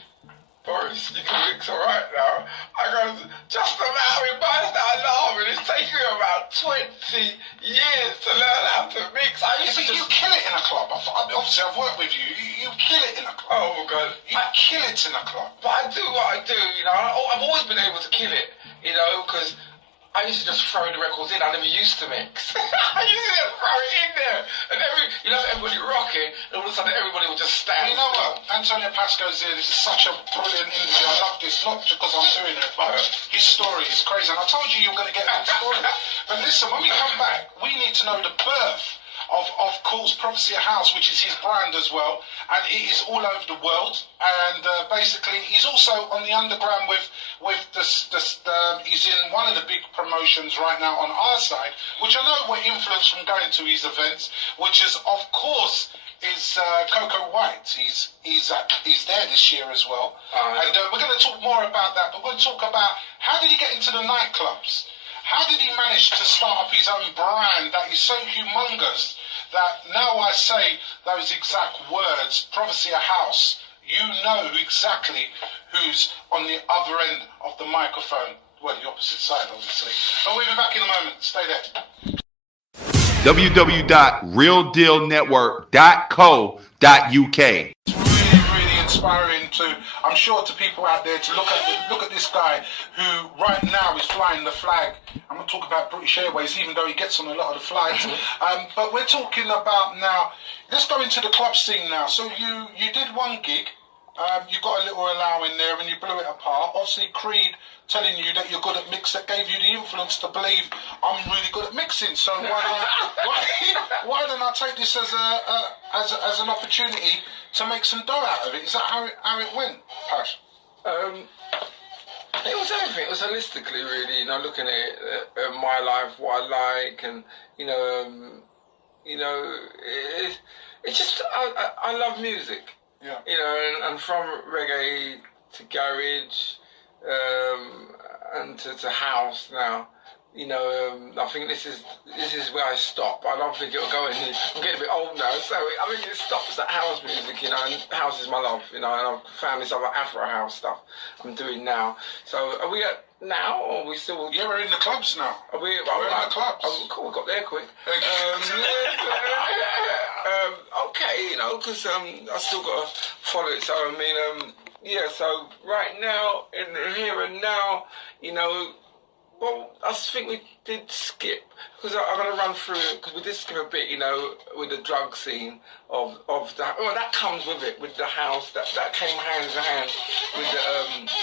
Boris, you can mix all right now. I go, just about, we burst out laughing. It's taken me about 20 years to learn how to mix. You kill it in a club. Obviously, I've worked with you. You kill it in a club. Oh, my God. You kill it in a club. But I do what I do, you know. I've always been able to kill it, you know, because I used to just throw the records in. I never used to mix. I used to just throw it in there. And everybody rocking, and all of a sudden everybody would just stand. You know what? Antonio Pascal's here. This is such a brilliant interview. I love this, not because I'm doing it, but his story is crazy. And I told you were going to get that story. But listen, when we come back, we need to know the birth of course, Prophecy House, which is his brand as well, and it is all over the world. And basically, he's also on the underground with he's in one of the big promotions right now on our side, which I know we're influenced from going to his events, which is of course is Coco White. He's there this year as well, and we're going to talk more about that. But we're going to talk about how did he get into the nightclubs. How did he manage to start up his own brand that is so humongous that now I say those exact words, Prophecy of House, you know exactly who's on the other end of the microphone. Well, the opposite side, obviously. But we'll be back in a moment. Stay there. www.realdealnetwork.co.uk. Really inspiring I'm sure to people out there to look at this guy who right now is flying the flag. I'm not talking about British Airways, even though he gets on a lot of the flights. But we're talking about now. Let's go into the club scene now. So you did one gig. You got a little allow in there and you blew it apart. Obviously, Creed telling you that you're good at mix, that gave you the influence to believe I'm really good at mixing. So why don't I take this as an opportunity to make some dough out of it? Is that how it went, Pash? It was everything. It was holistically, really. You know, looking at my life, what I like, and it's just I love music. Yeah. You know, and from reggae to garage, and to house now, I think this is where I stop. I don't think it'll go any. I'm getting a bit old now, so I think it stops at house music, and house is my love, and I've found this other Afro house stuff I'm doing now. So are we at now, or are we still? Yeah, we're in the clubs now. Are we? We're in the clubs. Oh, cool, we got there quick. Okay, because I still got to follow it. So I mean, So right now, in the here and now, Well, I think we did skip, because I'm going to run through it, because we did skip a bit, with the drug scene of that. Well, that comes with it, with the house. That came hand in hand with the...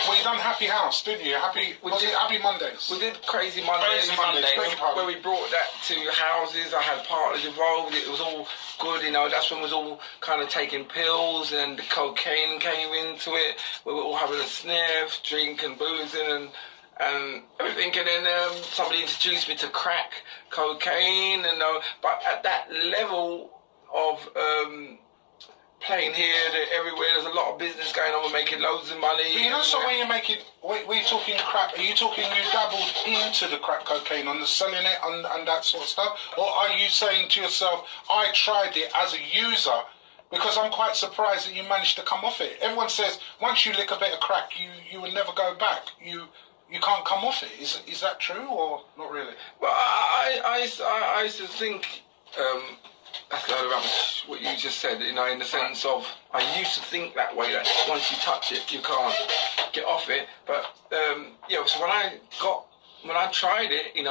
Well, you done Happy House, didn't you? Happy Mondays? We did Crazy Mondays, where we brought that to houses. I had partners involved. It was all good, That's when we was all kind of taking pills, and the cocaine came into it. We were all having a sniff, drinking, boozing, and everything, and then somebody introduced me to crack cocaine, but at that level of playing here, everywhere, there's a lot of business going on. We're making loads of money. So when you're making, we're talking crack, are you talking you dabbled into the crack cocaine on the selling it and that sort of stuff, or are you saying to yourself, I tried it as a user? Because I'm quite surprised that you managed to come off it. Everyone says once you lick a bit of crack, you will never go back. You can't come off it. Is that true or not really? Well, I used to think that's a load of rubbish, what you just said, in the sense of, I used to think that way, that once you touch it, you can't get off it. But, so when I tried it, we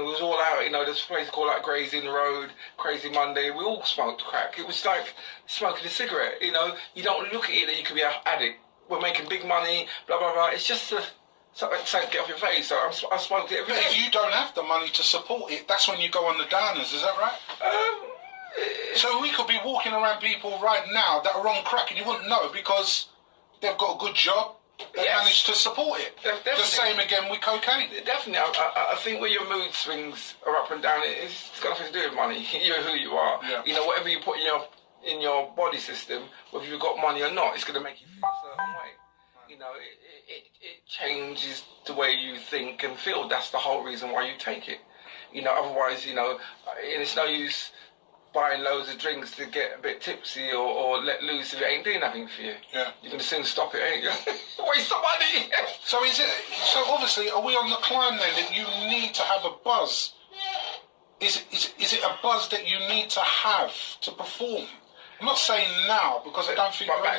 was all out, there's a place called like Grazing Road, Crazy Monday, we all smoked crack. It was like smoking a cigarette, you don't look at it that you could be an addict. We're making big money, blah, blah, blah. It's just something to get off your face. So I smoked it every day. But if you don't have the money to support it, that's when you go on the downers, is that right? So we could be walking around people right now that are on crack and you wouldn't know because they've got a good job, they managed to support it. Definitely. The same again with cocaine. Definitely. I think where your mood swings are up and down, it's got nothing to do with money. You're who you are. Yeah. Whatever you put in your body system, whether you've got money or not, it's going to make you feel a certain way. It changes the way you think and feel. That's the whole reason why you take it. Otherwise, and it's no use buying loads of drinks to get a bit tipsy or let loose if it ain't doing nothing for you. Yeah. You're going to soon stop it, ain't you? Waste of money! So obviously, are we on the climb then that you need to have a buzz? Is it a buzz that you need to have to perform? I'm not saying now, because I don't think... But back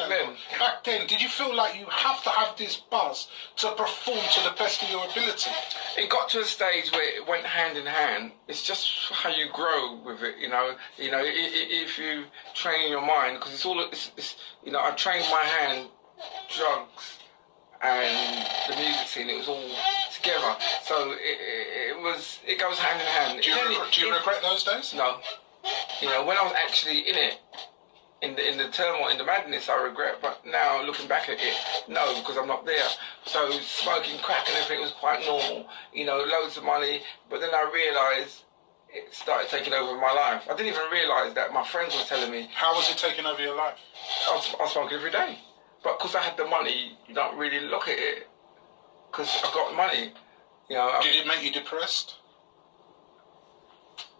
then, did you feel like you have to have this buzz to perform to the best of your ability? It got to a stage where it went hand in hand. It's just how you grow with it, if you train your mind, because I trained my hand, drugs, and the music scene, it was all together. So it goes hand in hand. Do you regret those days? No. When I was actually in it, in the turmoil, in the madness, I regret, but now looking back at it, no, because I'm not there. So smoking crack and everything was quite normal, loads of money, but then I realised it started taking over my life. I didn't even realise that. My friends were telling me. How was it taking over your life? I was smoking every day, but because I had the money, you don't really look at it, because I got money. Did it make you depressed?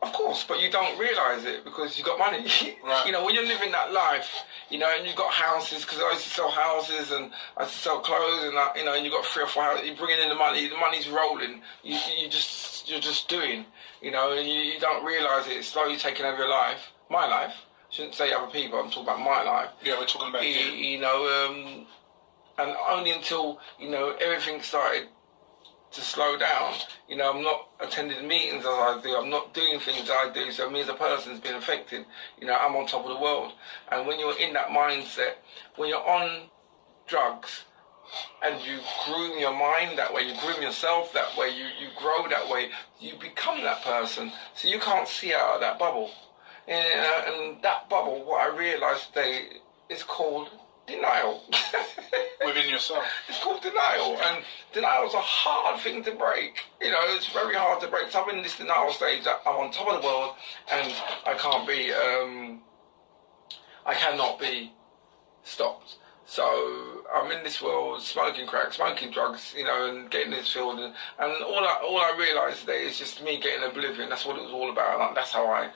Of course, but you don't realise it because you got money. Right. When you're living that life, and you've got houses, because I used to sell houses and I used to sell clothes, and and you've got 3 or 4 houses, you're bringing in the money's rolling. You're just doing, and you don't realise it. It's slowly taking over your life. My life. I shouldn't say other people. I'm talking about my life. Yeah, we're talking about you. And only until everything started to slow down, I'm not attending meetings as I do, I'm not doing things I do, so me as a person's been affected, I'm on top of the world. And when you're in that mindset, when you're on drugs and you groom your mind that way, you groom yourself that way, you grow that way, you become that person, so you can't see out of that bubble. And that bubble, what I realised today, is called denial. Within yourself. It's called denial, and denial's a hard thing to break. It's very hard to break. So I'm in this denial stage that I'm on top of the world, and I cannot be stopped. So I'm in this world, smoking crack, smoking drugs, you know, and getting this field, and all I realised today is just me getting oblivion. That's what it was all about. Like, that's how I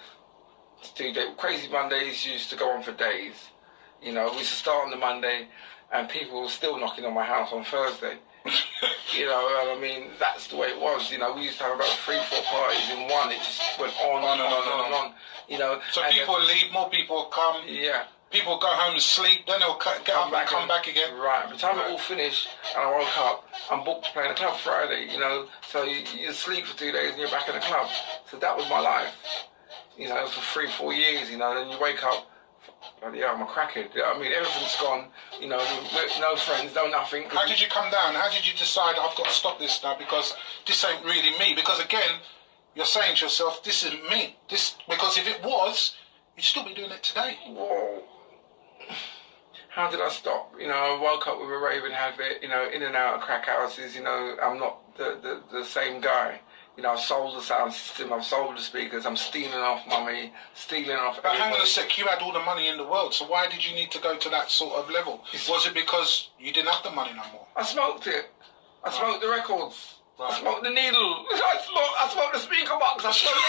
do that. Crazy Mondays used to go on for days. You know, we used to start on the Monday, and people were still knocking on my house on Thursday. You know, and I mean, that's the way it was. You know, we used to have about 3-4 parties in one. It just went on and on. You know, so people leave, more people come. Yeah. People go home and sleep, then they'll get up and come back again. Right, by the time it all finished and I woke up, I'm booked to play in a club Friday, you know, so you sleep for 2 days and you're back in the club. So that was my life, you know, for 3-4 years, you know, then you wake up, yeah, I'm a crackhead, you know what I mean, everything's gone, you know, no friends, no nothing. How did you come down? How did you decide, I've got to stop this now because this ain't really me? Because again, you're saying to yourself, this isn't me. Because if it was, you'd still be doing it today. Whoa. How did I stop? You know, I woke up with a raving habit, you know, in and out of crack houses, you know, I'm not the same guy. You know, I've sold the sound system, I've sold the speakers, I'm stealing off money, stealing off But everybody. hang on a sec, you had all the money in the world, so why did you need to go to that sort of level? Was it because you didn't have the money no more? I smoked it. I smoked the records. Right. I smoked the needle. I smoked the speaker box. I smoked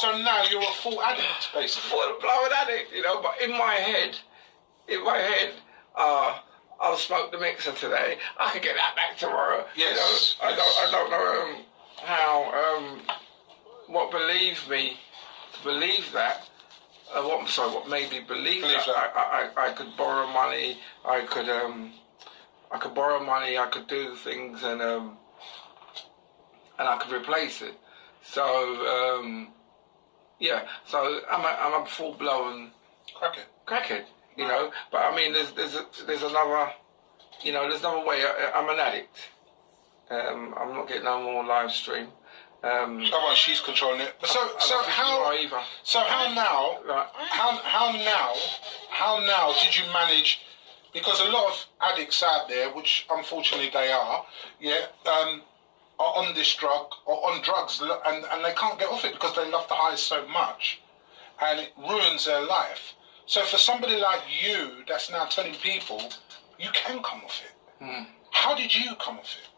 So now you're a full addict, basically. Full-blown addict, you know, but in my head, I'll smoke the mixer today. I can get that back tomorrow. Yes. You know? I don't know how, what believed me to believe that. What made me believe that. I could borrow money. I could borrow money. I could do things, and I could replace it. So yeah. So I'm a full blown crackhead. You know. But I mean, there's another. You know, there's another way. I'm an addict. I'm not getting no more live stream. She's controlling it. So how now did you manage? Because a lot of addicts out there, which unfortunately they are, are on this drug or on drugs, and they can't get off it because they love the high so much, and it ruins their life. So for somebody like you, that's now telling people you can come off it. How did you come off it?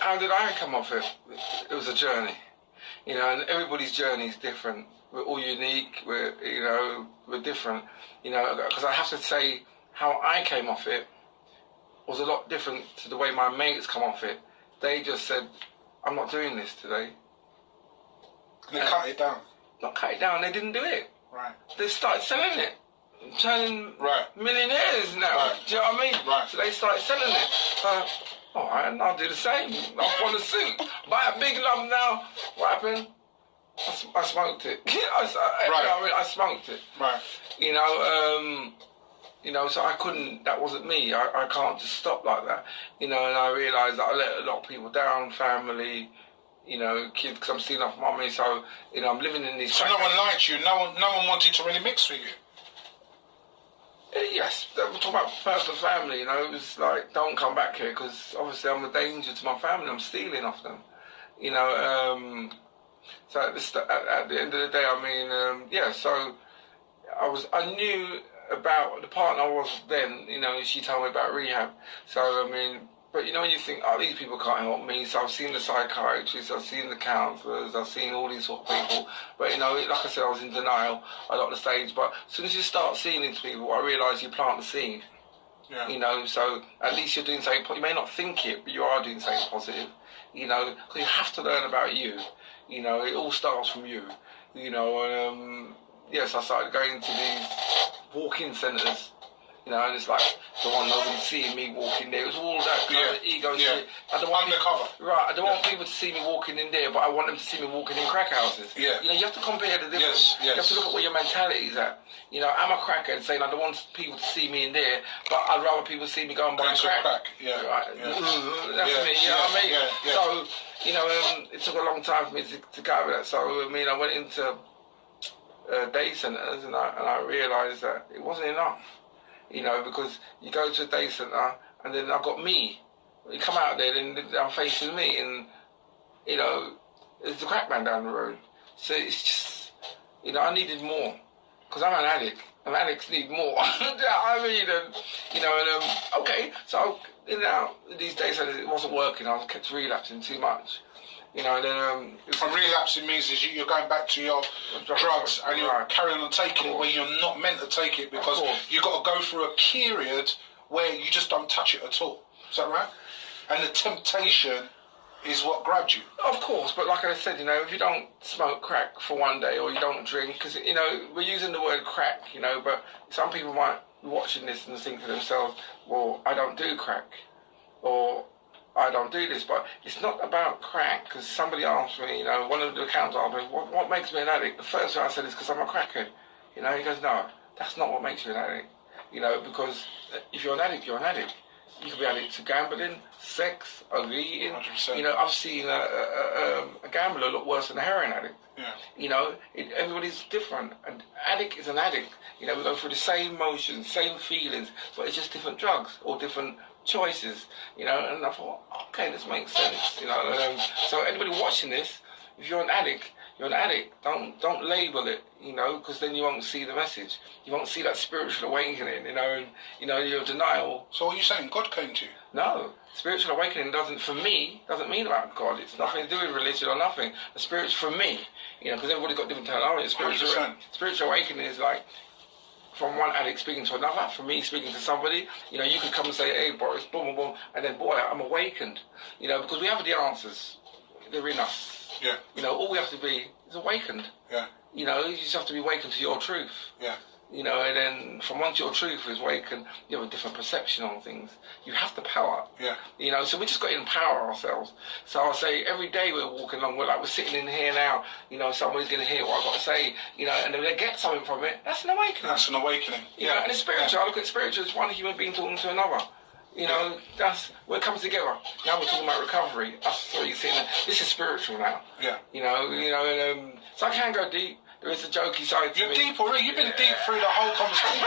How did I come off it? It was a journey, you know, and everybody's journey is different. We're all unique. We're different, you know. Because I have to say, how I came off it was a lot different to the way my mates come off it. They just said, "I'm not doing this today." And they cut it down. Not cut it down. They didn't do it. Right. They started selling it, turning millionaires now. Right. Do you know what I mean? Right. So they started selling it. So, all right, and I'll do the same. I'll follow suit. Buy a big lump now. What happened? I smoked it. I smoked it. Right. You know, so I couldn't. That wasn't me. I can't just stop like that. You know, and I realised that I let a lot of people down, family, you know, kids, because I'm stealing off money. So, you know, I'm living in these. So no one liked you. No one wanted to really mix with you. Yes, we're talking about personal family, you know, it was like, don't come back here, because obviously I'm a danger to my family, I'm stealing off them, you know, so at the end of the day, I mean, so I knew about the partner I was then, you know, she told me about rehab, so I mean, but you know, when you think, oh, these people can't help me, so I've seen the psychiatrists, I've seen the counsellors, I've seen all these sort of people, but you know, like I said, I was in denial a lot of the stage, but as soon as you start seeing these people, I realised you plant the seed, you know, so at least you're doing something, you may not think it, but you are doing something positive, you know, because you have to learn about you, you know, it all starts from you, you know, and yes, I started going to these walk-in centres, you know, and it's like, the one nobody seeing me walking there. It was all that kind of ego shit. I don't want undercover. I don't want people to see me walking in there, but I want them to see me walking in crack houses. Yeah. You know, you have to compare the difference. Yes. You have to look at where your mentality is at. You know, I'm a crackhead saying I don't want people to see me in there, but I'd rather people see me go and buy crack. Yeah. Right. Yeah. That's me, you know what I mean? Yeah. So, you know, it took a long time for me to go with that. So, I mean, I went into day centres and I realised that it wasn't enough. You know, because you go to a day centre and then I've got me. You come out there and I'm facing me and, you know, there's the crack man down the road. So it's just, you know, I needed more. because I'm an addict, and addicts need more. I mean, okay, so these days it wasn't working. I kept relapsing too much. And then... and relapsing means is you're going back to your drugs and you're carrying on taking it where you're not meant to take it because you've got to go through a period where you just don't touch it at all. Is that right? And the temptation is what grabbed you. Of course, but like I said, if you don't smoke crack for one day or you don't drink, because, we're using the word crack, but some people might be watching this and think to themselves, well, I don't do crack, or I don't do this, but it's not about crack, because somebody asked me, one of the accounts asked me, what makes me an addict? The first thing I said is because I'm a crackhead. He goes, no, that's not what makes you an addict. Because if you're an addict, you're an addict. You could be addict to gambling, sex, overeating. 100%. I've seen a gambler look worse than a heroin addict. Yeah. Everybody's different. An addict is an addict. We go through the same motions, same feelings, but it's just different drugs or different choices. And I thought, okay, this makes sense. So anybody watching this, if you're an addict, you're an addict. Don't label it, because then you won't see the message. You won't see that spiritual awakening, and your denial. So what are you saying? God came to you? No. Spiritual awakening doesn't mean about God. It's nothing to do with religion or nothing. The spiritual, for me, because everybody's got different terminology. Spiritual awakening is like from one addict speaking to another, from me speaking to somebody. You could come and say, hey, Boris, boom, boom, boom, and then, boy, I'm awakened. Because we have the answers. They're in us. Yeah. All we have to be is awakened. Yeah. You just have to be awakened to your truth. Yeah. And then from once your truth is awakened, you have a different perception on things. You have the power. Yeah. So we just got to empower ourselves. So I'll say every day we're walking along, we're sitting in here now, somebody's going to hear what I've got to say, and if they get something from it, that's an awakening. That's an awakening. And it's spiritual. I look at spiritual as one human being talking to another. That's where it comes together. Now we're talking about recovery. That's what you're seeing. This is spiritual now. Yeah. So I can go deep. There is a jokey side to You're me. deep already. You've been deep through the whole conversation.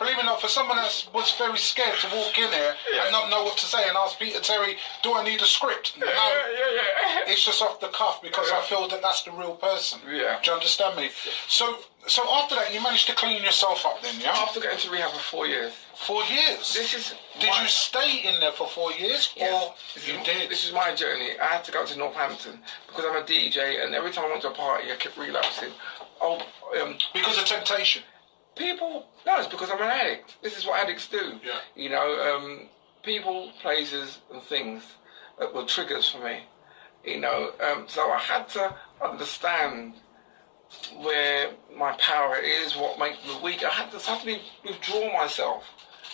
Believe it or not, for someone that was very scared to walk in here and not know what to say and ask Peter Terry, do I need a script? No. Yeah. It's just off the cuff because I feel that that's the real person. Yeah. Do you understand me? So after that, you managed to clean yourself up then, yeah? After getting to rehab for 4 years. 4 years? Did you stay in there for 4 years? Yes. Or you did? This is my journey. I had to go to Northampton because I'm a DJ, and every time I went to a party, I kept relapsing. Because of temptation? No, it's because I'm an addict. This is what addicts do. Yeah. People, places, and things that were triggers for me. So I had to understand where my power is, what makes me weak. I had to withdraw myself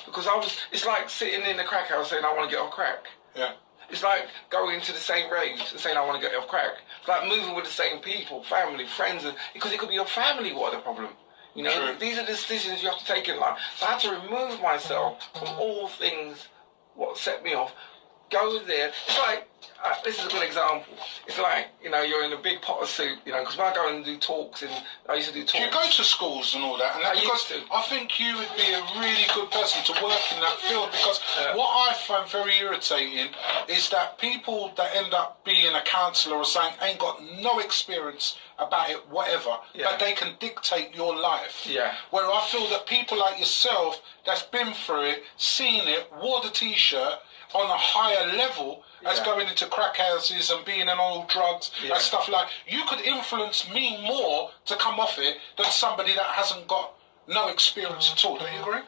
because it's like sitting in the crack house saying I want to get off crack. Yeah. It's like going into the same raves and saying I want to get off crack. It's like moving with the same people, family, friends, because it could be your family what the problem. True. These are the decisions you have to take in life. So I had to remove myself from all things what set me off. Go there. It's like, this is a good example. It's like, you're in a big pot of soup, because when I go and do talks, I used to do talks. Do you go to schools and all that? And I think you would be a really good person to work in that field because what I find very irritating is that people that end up being a counsellor or something ain't got no experience about it, whatever, but they can dictate your life. Yeah. Where I feel that people like yourself that's been through it, seen it, wore the T-shirt, on a higher level as going into crack houses and being on all drugs and stuff like you could influence me more to come off it than somebody that hasn't got no experience at all. Do you agree?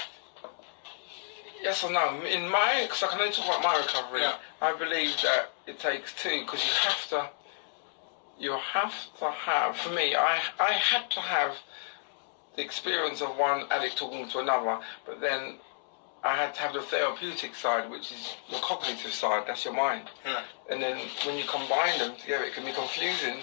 Yes or no? Because I can only talk about my recovery. I believe that it takes two because you have to have, for me, I had to have the experience of one addict talking to another, but then I had to have the therapeutic side, which is your cognitive side, that's your mind. Yeah. And then when you combine them together, it can be confusing.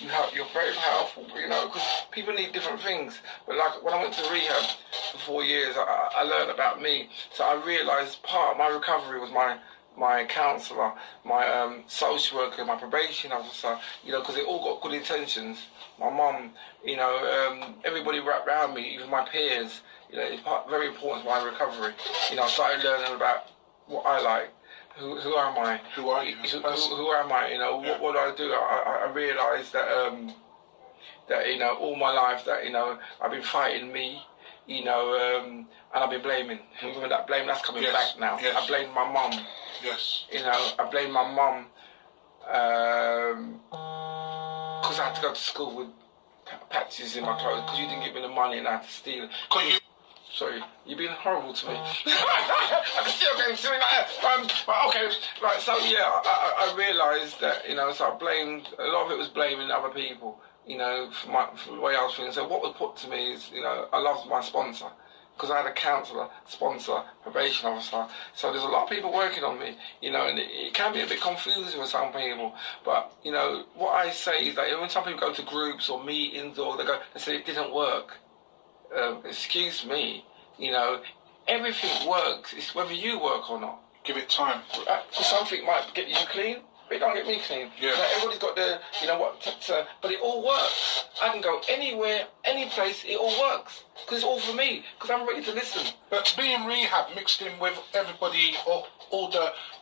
You're very powerful, because people need different things. But like when I went to rehab for 4 years, I learned about me. So I realised part of my recovery was my counsellor, my social worker, my probation officer, because they all got good intentions. My mum, everybody wrapped around me, even my peers. It's very important to my recovery. I started learning about what I like. Who am I? Who are you? Who am I? What do I do? I realised that that, you know, all my life that, you know, I've been fighting me, you know, and I've been blaming. And remember that blame, that's coming back now. Yes. I blame my mum. Yes. You know, I blame my mum because I had to go to school with patches in my clothes because you didn't give me the money and I had to steal it. Sorry, you've been horrible to me. I can still get something like that. But okay, right, so yeah, I realised that, you know, so I blamed, a lot of it was blaming other people, you know, for the way I was feeling. So what was put to me is, you know, I loved my sponsor, because I had a counsellor, sponsor, probation officer. So there's a lot of people working on me, you know, and it can be a bit confusing for some people. But, you know, what I say is that when some people go to groups or meetings or they say it didn't work, excuse me, you know, everything works. It's whether you work or not. Give it time. Because something might get you clean, but it don't get me clean. Yeah. Like everybody's got the, you know what, but it all works. I can go anywhere, any place, it all works. Because it's all for me, because I'm ready to listen. But to be in rehab, mixed in with everybody, or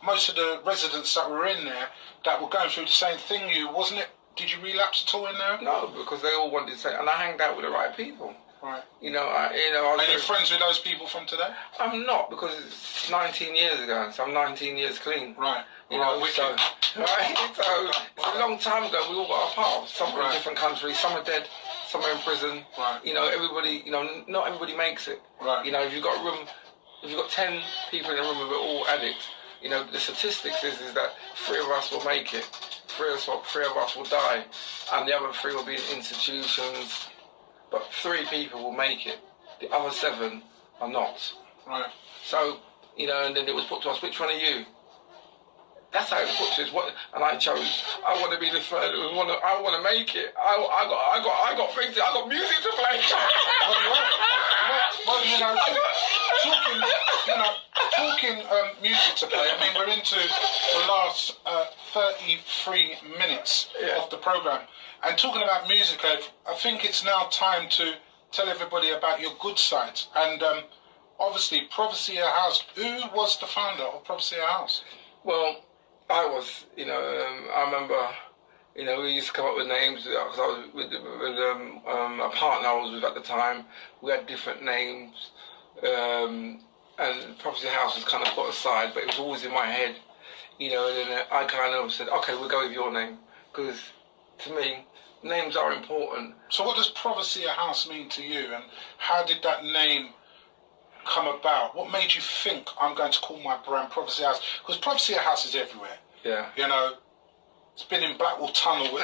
most of the residents that were in there, that were going through the same thing, wasn't it? Did you relapse at all in there? No, because they all wanted to say, and I hanged out with the right people. Right. You know, I was. Are you friends with those people from today? I'm not, because it's 19 years ago, so I'm 19 years clean. Right. You know, so, right? So it's a long time ago. We all got our paths. Some are in different countries. Some are dead. Some are in prison. Right. You know, everybody. You know, not everybody makes it. Right. You know, if you've got 10 people in a room who are all addicts, you know, the statistics is that 3 of us will make it. 3 of us will die, and the other 3 will be in institutions. But 3 people will make it. The other 7 are not. Right. So, you know, and then it was put to us, which one are you? That's how it was put to us. And I chose, I want to be the third. I want to make it. I got things. I got music to play. Well, you know, talking music to play. I mean, we're into the last 33 minutes of the program. And talking about music, I think it's now time to tell everybody about your good sides. And obviously, Prophecy House. Who was the founder of Prophecy House? Well, I was. You know, I remember. You know, we used to come up with names because I was with a partner I was with at the time. We had different names, and Prophecy House was kind of put aside, but it was always in my head. You know, and then I kind of said, okay, we'll go with your name, because to me, names are important. So what does Prophecy House mean to you, and how did that name come about? What made you think I'm going to call my brand Prophecy House? Because Prophecy House is everywhere. Yeah. You know, it's been in Blackwall Tunnel.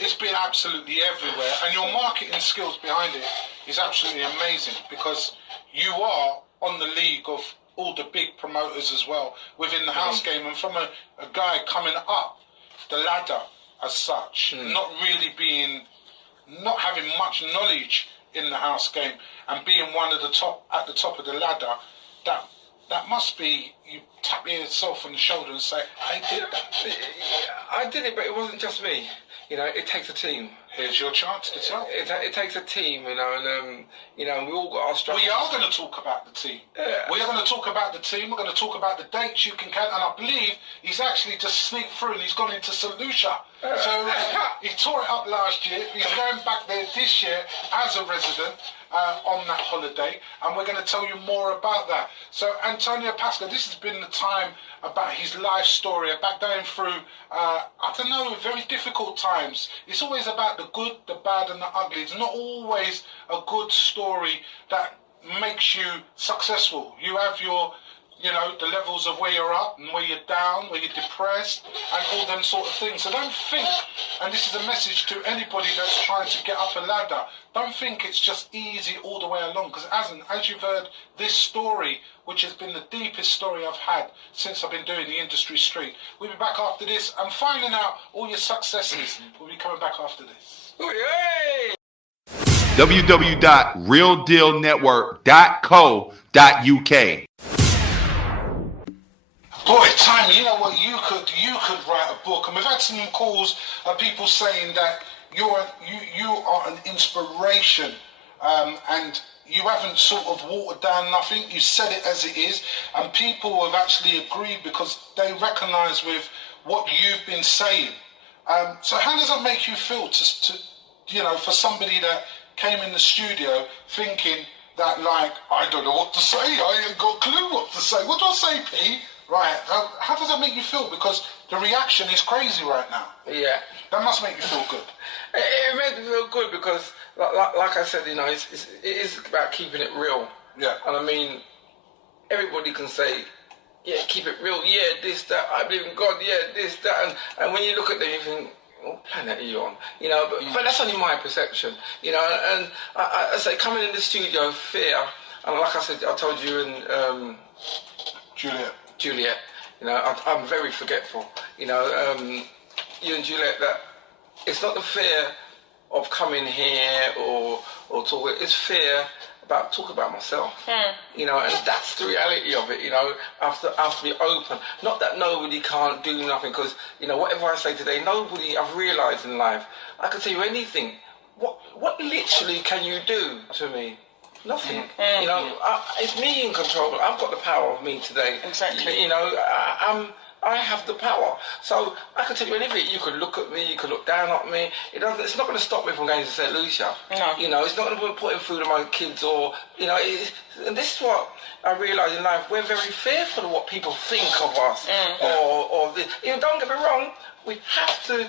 It's been absolutely everywhere, and your marketing skills behind it is absolutely amazing, because you are on the league of all the big promoters as well within the house game, and from a guy coming up the ladder as such, not having much knowledge in the house game, and being one of the top at the top of the ladder, that must be, you tap yourself on the shoulder and say, I did that. I did it, but it wasn't just me. You know, it takes a team. Here's your chance to tell. It takes a team, you know, and you know, we all got our struggles. We are going to talk about the team. Yeah. We are going to talk about the team. We're going to talk about the dates you can count, and I believe he's actually just sneaked through and he's gone into St. Lucia. So he tore it up last year. He's going back there this year as a resident on that holiday, and we're going to tell you more about that. So Antonio Pascal, this has been the time about his life story, about going through, very difficult times. It's always about the good, the bad, and the ugly. It's not always a good story that makes you successful. You have your, the levels of where you're up and where you're down, where you're depressed, and all them sort of things. So don't think, and this is a message to anybody that's trying to get up a ladder, don't think it's just easy all the way along, because it hasn't. As you've heard this story, which has been the deepest story I've had since I've been doing the industry street. We'll be back after this and finding out all your successes. We'll be coming back after this. Yay! www.realdealnetwork.co.uk. Boy, Timey, you know what? You could write a book, and we've had some calls of people saying that you are an inspiration, and you haven't sort of watered down nothing. You said it as it is, and people have actually agreed because they recognise with what you've been saying. So how does that make you feel to for somebody that came in the studio thinking that, like, I don't know what to say, I ain't got a clue what to say. What do I say, P? Right, how does that make you feel? Because the reaction is crazy right now. Yeah. That must make you feel good. It made me feel good because, like I said, it is about keeping it real. Yeah. And I mean, everybody can say, yeah, keep it real, yeah, this, that, I believe in God, yeah, this, that, and when you look at them, you think, what planet are you on? But that's only my perception, and I say, coming in the studio, fear, and like I said, I told you in Juliet, I'm very forgetful, you and Juliet, that it's not the fear of coming here or talking, it's fear about talk about myself, and that's the reality of it. I have to be open. Not that nobody can't do nothing, because whatever I say today, nobody. I've realised in life, I can tell you anything. What literally can you do to me? Nothing. It's me in control. I've got the power of me today. Exactly. I have the power. So I can tell you anything. You could look at me, you could look down at me. It's not going to stop me from going to St. Lucia. No. It's not going to be putting food on my kids or, and this is what I realise in life. We're very fearful of what people think of us. Don't get me wrong, we have to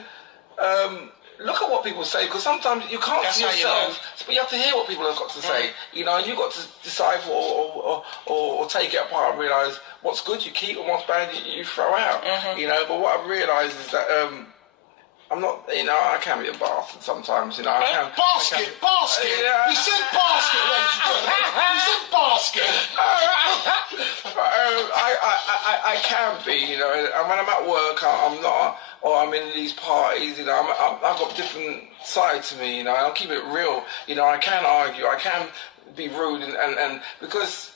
look at what people say, because sometimes you can't see yourself, but you have to hear what people have got to say, and you've got to decide or take it apart and realise what's good you keep and what's bad you throw out, but what I've realised is that I'm not, I can be a bastard sometimes, I can. Basket! Yeah. He said basket, ladies and gentlemen. He said basket. I can be, and when I'm at work, I'm not, or I'm in these parties, I've got different sides to me, I'll keep it real, I can argue, I can be rude, and because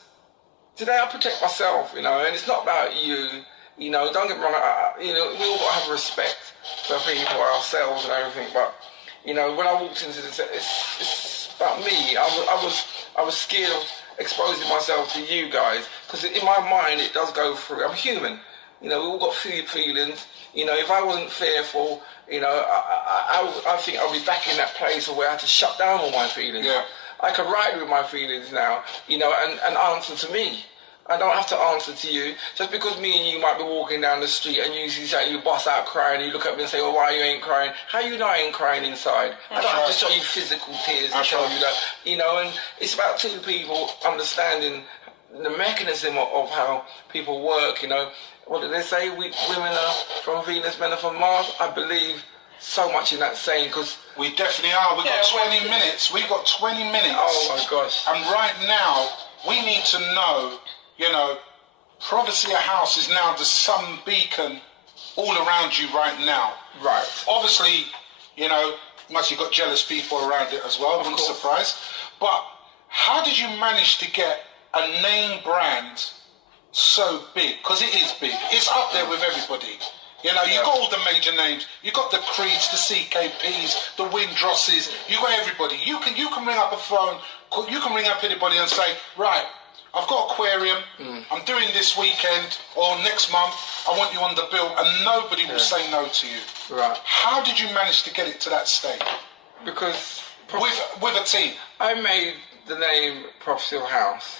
today I protect myself, and it's not about you, don't get me wrong, we all got to have respect for people, ourselves and everything, but, when I walked into this, it's about me. I was scared of exposing myself to you guys, because in my mind it does go through. I'm human, we all got feelings. If I wasn't fearful, I think I'll be back in that place where I had to shut down all my feelings. Yeah. I can ride with my feelings now, and answer to me. I don't have to answer to you. Just because me and you might be walking down the street and you see something, you bust out crying, and you look at me and say, well, why you ain't crying? How you know I ain't crying inside? I don't have to show you physical tears to show you that, and it's about two people understanding the mechanism of how people work, What do they say? Women are from Venus, men are from Mars. I believe so much in that saying, because we definitely are. We've got 20 minutes. We've got 20 minutes. Oh my gosh. And right now, we need to know, Provincia House is now the sun beacon all around you right now. Right. Obviously, must have got jealous people around it as well, I'm not surprised. But how did you manage to get a name brand so big? Because it is big. It's up there with everybody. You got all the major names. You got the Creeds, the CKPs, the Windrosses. You got everybody. You can ring up a phone. You can ring up anybody and say, right, I've got aquarium. I'm doing this weekend or next month. I want you on the bill, and nobody will say no to you. Right. How did you manage to get it to that state? Because with a team. I made the name Provincial House,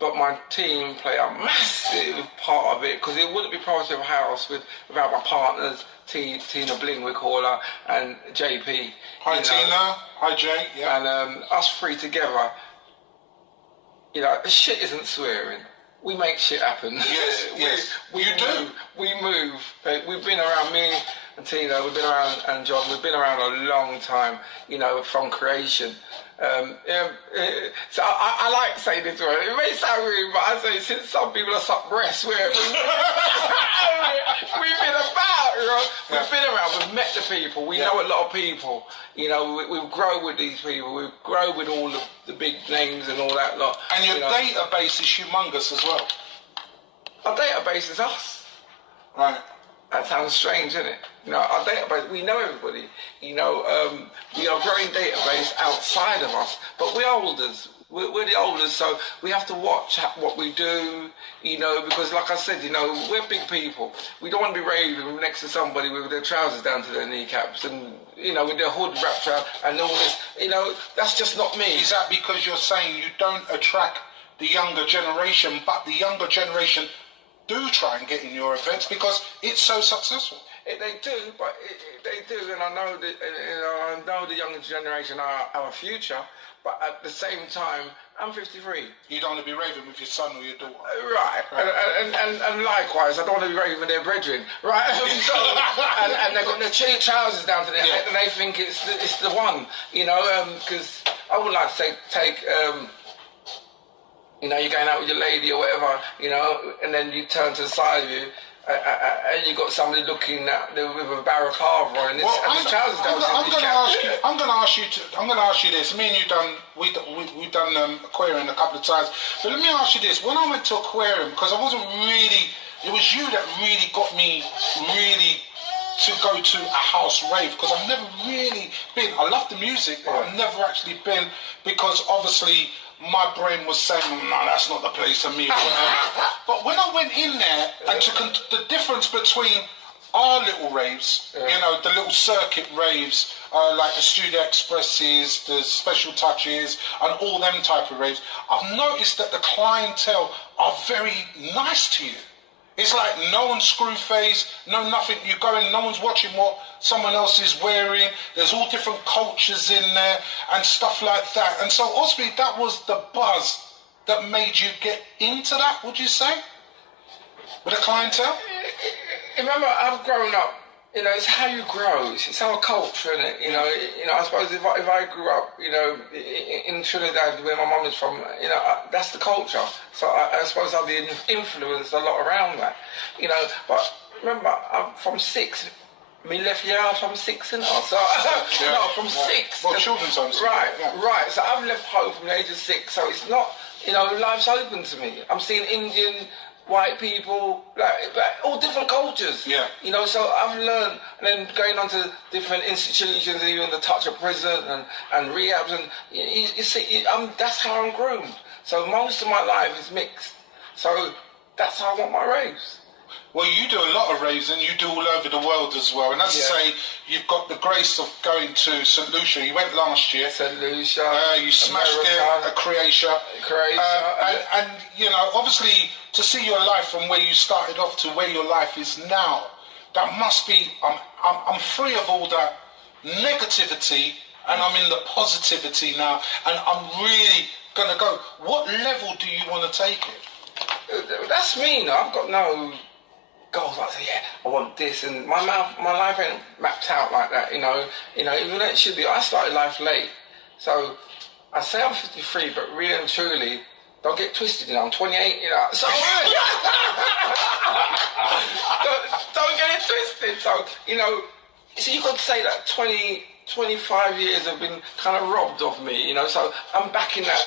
but my team play a massive part of it, because it wouldn't be Provincial House without my partners, Tina Bling, we call her, and JP. Hi Tina, hi Jay, yeah. And us three together, shit isn't swearing. We make shit happen. Yes, we you do. We move. We've been around, me and Tina, we've been around, and John, we've been around a long time, from creation. So I like saying this word. It may sound rude, but I say, since some people are suck breasts, we've been about, We've been around, we've met the people, we know a lot of people, we've grown with these people, we've grown with all the big names and all that lot. And your database is humongous as well. Our database is us. Right. That sounds strange, isn't it? Our database, we know everybody. We are a growing database outside of us, but we're holders. we're the oldest, so we have to watch what we do, you know, because like I said, you know, we're big people. We don't want to be raving next to somebody with their trousers down to their kneecaps and, you know, with their hood wrapped around and all this, you know, that's just not me. Is that because you're saying you don't attract the younger generation, but the younger generation do try and get in your events because it's so successful? They do, they do, and I know that, you know, I know the younger generation are our future. But at the same time, I'm 53. You don't want to be raving with your son or your daughter. Right. And likewise, I don't want to be raving with their brethren. Right. So, and they've got their trousers down to their head and they think it's the one, you know, because I would like to take you know, you're going out with your lady or whatever, you know, and then you turn to the side of you, and you got somebody looking at with a balaclava on, and his trousers down. I'm going to ask you this. Me and you we've done aquarium a couple of times, but let me ask you this. When I went to aquarium, because I wasn't really, it was you that really got me really to go to a house rave, because I've never really been. I love the music, but I've never actually been, because obviously my brain was saying, no, that's not the place for me. But when I went in there, and the difference between our little raves, you know, the little circuit raves, like the Studio Expresses, the Special Touches, and all them type of raves, I've noticed that the clientele are very nice to you. It's like no one's screw face, no nothing. You go in, no one's watching what someone else is wearing. There's all different cultures in there and stuff like that. And so, obviously, that was the buzz that made you get into that, would you say? With the clientele? Remember, I've grown up. You know, it's how you grow. It's our culture, isn't it? You know, I suppose if I grew up, you know, in Trinidad, where my mum is from, you know, that's the culture. So I suppose I've been influenced a lot around that. You know, but remember, I'm from 6. Me left here from 6 and all. So no, from 6. Well, children's homes. Right, right. So I've left home from the age of 6. So it's not, you know, life's open to me. I'm seeing Indian, white people, like all different cultures. Yeah. You know, so I've learned, and then going on to different institutions, even the touch of prison and rehabs, and you see, that's how I'm groomed. So most of my life is mixed. So that's how I want my raves. Well, you do a lot of raves, and you do all over the world as well. And as I say, you've got the grace of going to St. Lucia. You went last year. St. Lucia. You smashed it at Croatia. And, you know, obviously, to see your life from where you started off to where your life is now, that must be, I'm free of all that negativity, and I'm in the positivity now, and I'm really going to go. What level do you want to take it? That's me, no. I've got no goals like, I want this, and my life ain't mapped out like that, you know, even though it should be. I started life late, so I say I'm 53, but really and truly, don't get twisted, you know, I'm 28, you know, so don't get it twisted. So, you know, so you could say that 25 years have been kind of robbed of me, you know, so I'm back in that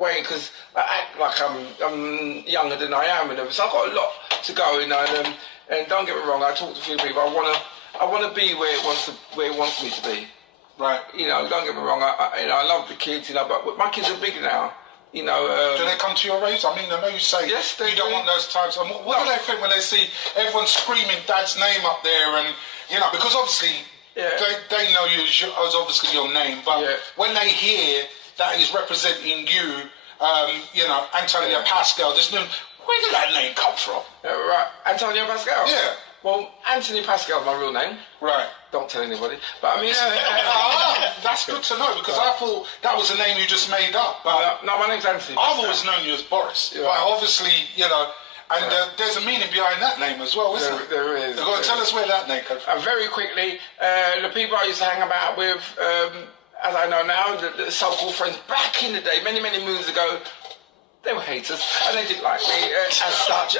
way, because I act like I'm younger than I am, and so I've got a lot to go, you know, and don't get me wrong, I talk to a few people, I wanna be where it wants me to be. Right. You know, don't get me wrong, I love the kids, you know, but my kids are big now. You know, do they come to your raves? I mean, I know you say you don't want those types. What do they think when they see everyone screaming Dad's name up there, and you know, because obviously they know you as obviously your name, but when they hear that he's representing you, you know, Antonio Pascal, this new, where did that name come from? Right, Antonio Pascal. Yeah. Well, Anthony Pascal is my real name. Right. Don't tell anybody. But I mean, that's good to know, because I thought that was a name you just made up. But no, my name's Anthony. I've always known you as Boris. But obviously, you know, and there's a meaning behind that name as well, isn't there? There is. You've got to tell us where that name comes from. Very quickly, the people I used to hang about with, as I know now, the so-called friends back in the day, many, many moons ago, they were haters, and they didn't like me as such.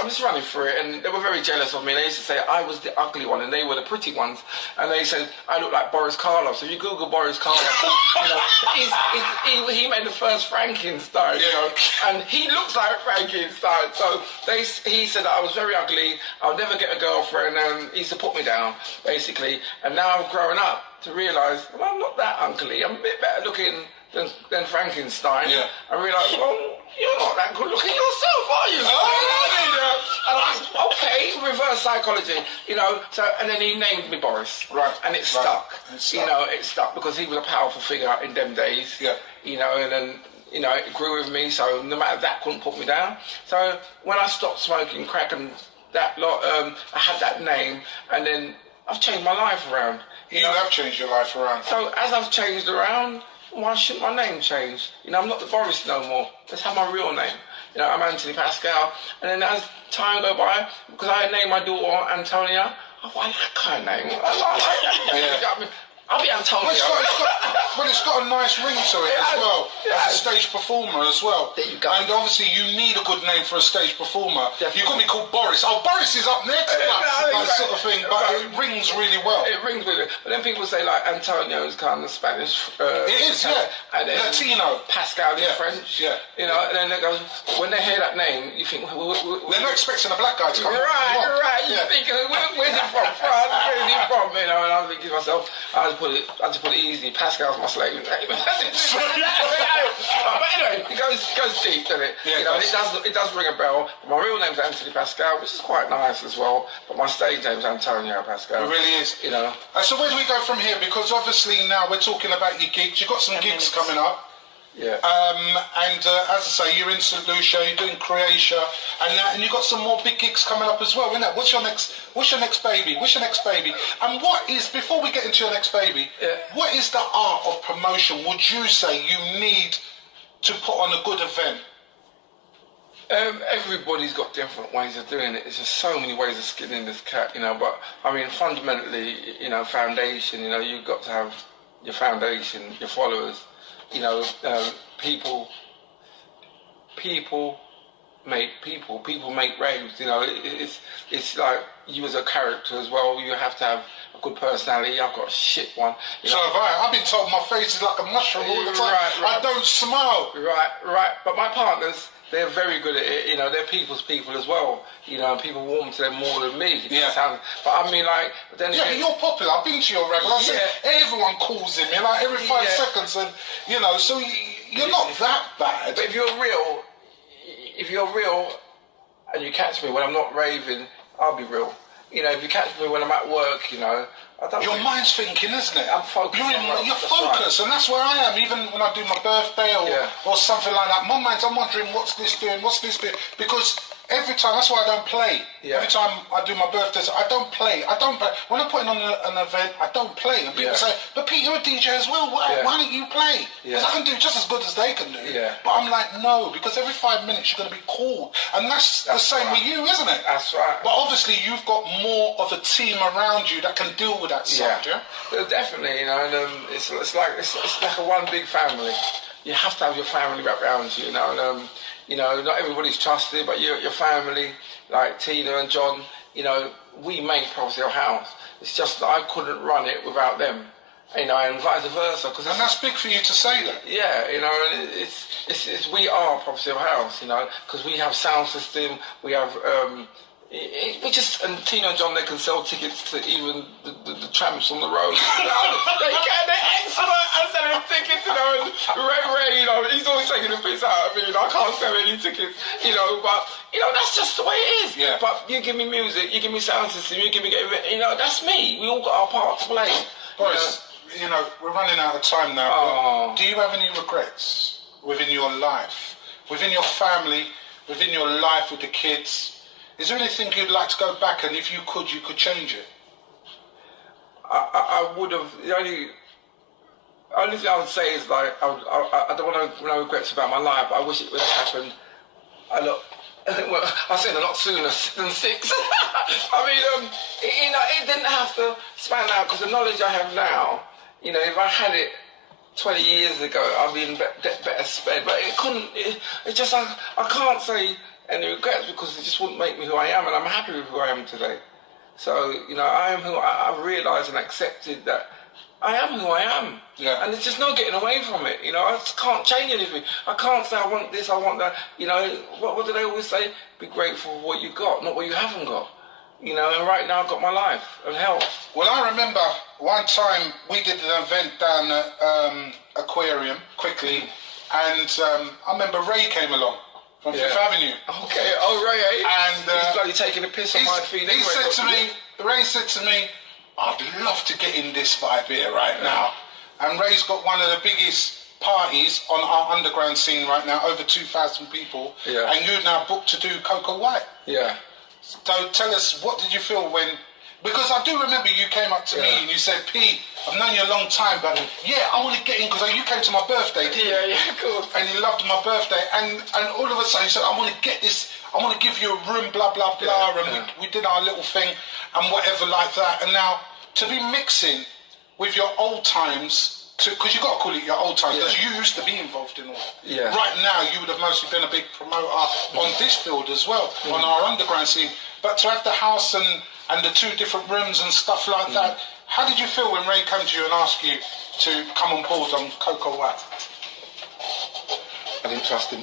I'm just running through it, and they were very jealous of me. And they used to say I was the ugly one, and they were the pretty ones. And they said I look like Boris Karloff. So if you Google Boris Karloff, you know, he made the first Frankenstein, you know, and he looks like Frankenstein. So he said that I was very ugly. I'll never get a girlfriend, and he used to put me down, basically. And now I've grown up to realise, well, I'm not that ugly. I'm a bit better looking than Frankenstein. Yeah. And we're like, well, you're not that good looking yourself, are you? And I, okay, reverse psychology, So, and then he named me Boris. Right. And it stuck. It stuck. It stuck because he was a powerful figure in them days. Yeah. And then, it grew with me, so no matter that couldn't put me down. So when I stopped smoking crack and that lot, I had that name, and then I've changed my life around. You have changed your life around. So as I've changed around, why shouldn't my name change? I'm not the Boris no more. Let's have my real name. I'm Anthony Pascal. And then as time go by, because I named my daughter Antonia, I like that kind of name. I like that. Yeah. I'll be Antonio. It's got a nice ring to it as well. As a stage performer as well. There you go. And obviously you need a good name for a stage performer. Definitely. You couldn't be called Boris. Oh, Boris is up next. That sort of thing. But it rings really well. It rings really. But then people say like Antonio is kind of Spanish. It is, yeah. And then Latino. Pascal is French. Yeah. And then they go, when they hear that name, you think, they're not expecting a black guy to come. Right. Yeah. You think, where's he from? France? Where's he from? And I'm thinking to myself, I just put it easy. Pascal's my slave. But anyway, it goes deep, doesn't it? Yeah, it does ring a bell. My real name's Anthony Pascal, which is quite nice as well. But my stage name's Antonio Pascal. It really is. So where do we go from here? Because obviously now we're talking about your gigs. You've got some gigs coming up. Yeah. And as I say, you're in St. Lucia, you're doing Croatia, and you've got some more big gigs coming up as well, isn't it? What's your next baby? And what is, before we get into your next baby, what is the art of promotion, would you say, you need to put on a good event? Everybody's got different ways of doing it. There's just so many ways of skinning this cat, But, I mean, fundamentally, foundation, you've got to have your foundation, your followers. People make people. People make raves. It's like you as a character as well. You have to have a good personality. I've got a shit one. So have I. I've been told my face is like a mushroom all the time. Right. I don't smile. Right. But my partners, they're very good at it. They're people's people as well. And people warm to them more than me. But I mean, like, but then but you're popular. I've been to your rap. Everyone calls him. Like every 5 seconds, and so you're not that bad. But if you're real, and you catch me when I'm not raving, I'll be real. If you catch me when I'm at work, I don't. Your mind's thinking, isn't it? I'm focused. You're focused, and that's where I am. Even when I do my birthday or something like that, my mind's. I'm wondering what's this doing, because every time. That's why I don't play. Yeah. Every time I do my birthdays, I don't play. When I'm putting on an event, I don't play. And people say, "But Pete, you're a DJ as well. Why don't you play?" Because I can do just as good as they can do. Yeah. But I'm like, no, because every 5 minutes you're going to be called, and that's the same with you, isn't it? That's right. But obviously you've got more of a team around you that can deal with that side. Yeah. Definitely. And it's like a one big family. You have to have your family wrapped around you. And not everybody's trusted, but your family, like Tina and John, we make Property House. It's just that I couldn't run it without them, and vice versa. And that's big for you to say that. Yeah, and it's we are Property House, because we have sound system, we have and Tina and John, they can sell tickets to even the tramps on the road. They're expert at selling tickets, and Ray, he's always taking the piss out of me, I can't sell any tickets, but, that's just the way it is. Yeah. But you give me music, you give me sound system, you give me, that's me. We all got our part to play. Boris, we're running out of time now. Do you have any regrets within your life, within your family, within your life with the kids? Is there anything you'd like to go back, and if you could change it? I would have. The only thing I would say is like I don't want to no regrets about my life. But I wish it would have happened. I said a lot sooner than 6. I mean, it didn't have to span out, because the knowledge I have now, if I had it 20 years ago, I'd be in better sped. But it couldn't. It just I can't say any regrets, because it just wouldn't make me who I am, and I'm happy with who I am today. So, I am who I've realised and accepted that I am who I am. Yeah. And there's just no getting away from it. I just can't change anything. I can't say I want this, I want that. What do they always say? Be grateful for what you got, not what you haven't got. you know, and right now I've got my life and health. Well, I remember one time we did an event down at Aquarium, quickly, and I remember Ray came along from Fifth Avenue. Okay, Ray, and he's bloody taking a piss on my feet. Ray said to me, I'd love to get in this vibe here right now. And Ray's got one of the biggest parties on our underground scene right now, over 2,000 people. Yeah. And you're now booked to do Coco White. Yeah. So tell us, what did you feel when... Because I do remember you came up to me and you said, P, I've known you a long time, but yeah, I want to get in, because you came to my birthday, didn't you? Yeah, cool. And you loved my birthday, and all of a sudden you said, I want to get this, I want to give you a room, blah, blah, blah, and we did our little thing and whatever like that. And now, to be mixing with your old times, because you got to call it your old times, because you used to be involved in all that. Yeah. Right now, you would have mostly been a big promoter on this field as well, on our underground scene. But to have the house and the two different rooms and stuff like that, how did you feel when Ray came to you and asked you to come on board on Coco White? I didn't trust him.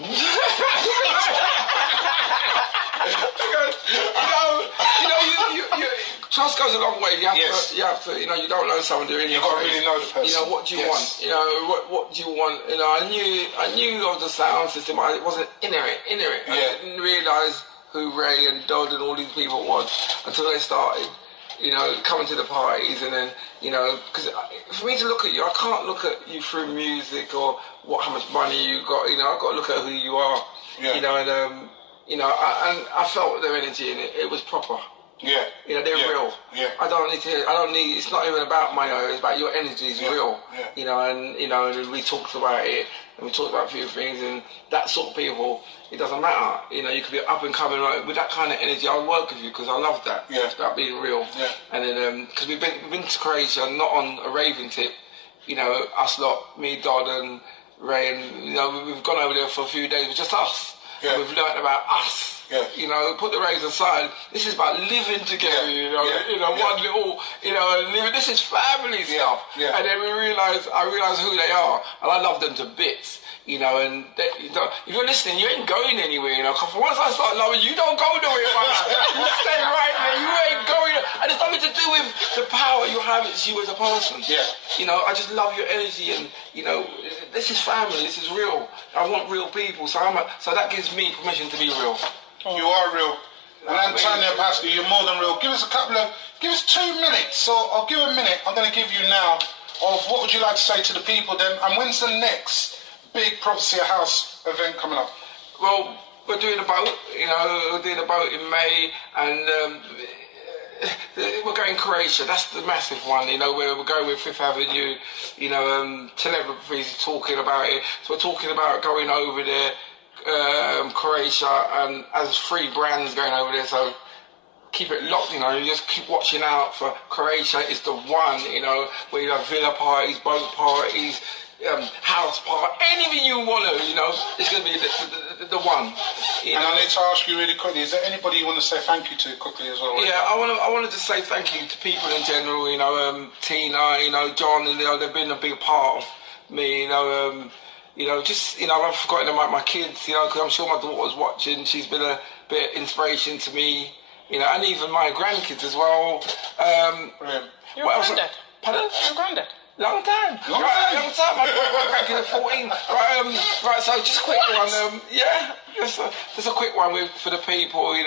Trust goes a long way. You have to, you don't know someone doing it. You've got to really know the person. What do you want? What do you want? I knew of the sound system. I wasn't in it. I didn't realise who Ray and Dodd and all these people was until they started, coming to the parties, and then, because for me to look at you, I can't look at you through music or how much money you got. I've got to look at who you are. Yeah. And I felt their energy, and it was proper. Yeah. They're real. Yeah. I don't need, it's not even about my own, it's about your energy is real. Yeah. And we talked about it, and we talked about a few things, and that sort of people, it doesn't matter. You could be up and coming, with that kind of energy, I'll work with you, because I love that. Yeah. It's about being real. Yeah. And then, because we've been to Croatia, not on a raving tip, us lot, me, Dodd and Ray, and, we've gone over there for a few days with just us. Yeah. We've learnt about us. Yeah. Put the rays aside. This is about living together. One little. This is family stuff. Yeah. And then I realised who they are, and I love them to bits. And if you're listening, you ain't going anywhere. Cause once I start loving you, don't go nowhere. You stay right there. You ain't going. And it's nothing to do with the power you have. It's you as a person. Yeah. I just love your energy, and this is family. This is real. I want real people. So that gives me permission to be real. You are real. And Antonio Pascal, you're more than real. Give us 2 minutes, or I'll give a minute. I'm going to give you now of what would you like to say to the people then, and when's the next big Prophecy House event coming up? Well, we're doing a boat, we're doing a boat in May, and we're going Croatia. That's the massive one, we're going with Fifth Avenue, celebrities talking about it. So we're talking about going over there, Croatia, and as 3 brands going over there, so keep it locked, you just keep watching out for Croatia. It's the one, where you have villa parties, boat parties, house party, anything you want to, it's going to be the one. And I need to ask you really quickly, is there anybody you want to say thank you to quickly as well? Yeah, I wanted to say thank you to people in general, Tina, John, and they've been a big part of me, I've forgotten about my kids, because I'm sure my daughter's watching. She's been a bit of inspiration to me, and even my grandkids as well. Brilliant. Your granddad. Pardon? Your granddad. Long time. Long time. My grandkids are 14. Right, so just a quick one. Just a quick one for the people, who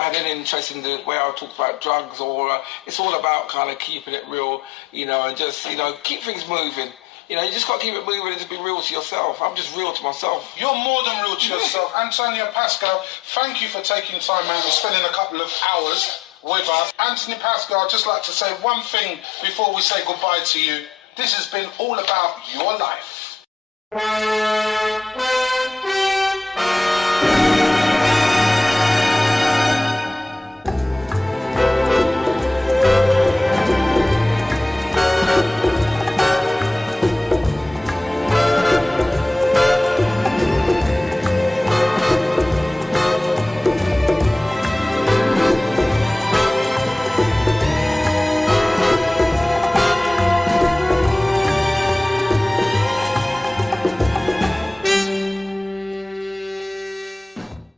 had an interest in the way I talk about drugs, or it's all about kind of keeping it real, and just, keep things moving. You just got to keep it moving and just be real to yourself. I'm just real to myself. You're more than real to yourself. Antonio Pascal, thank you for taking time, man, and spending a couple of hours with us. Anthony Pascal, I'd just like to say one thing before we say goodbye to you. This has been all about your life.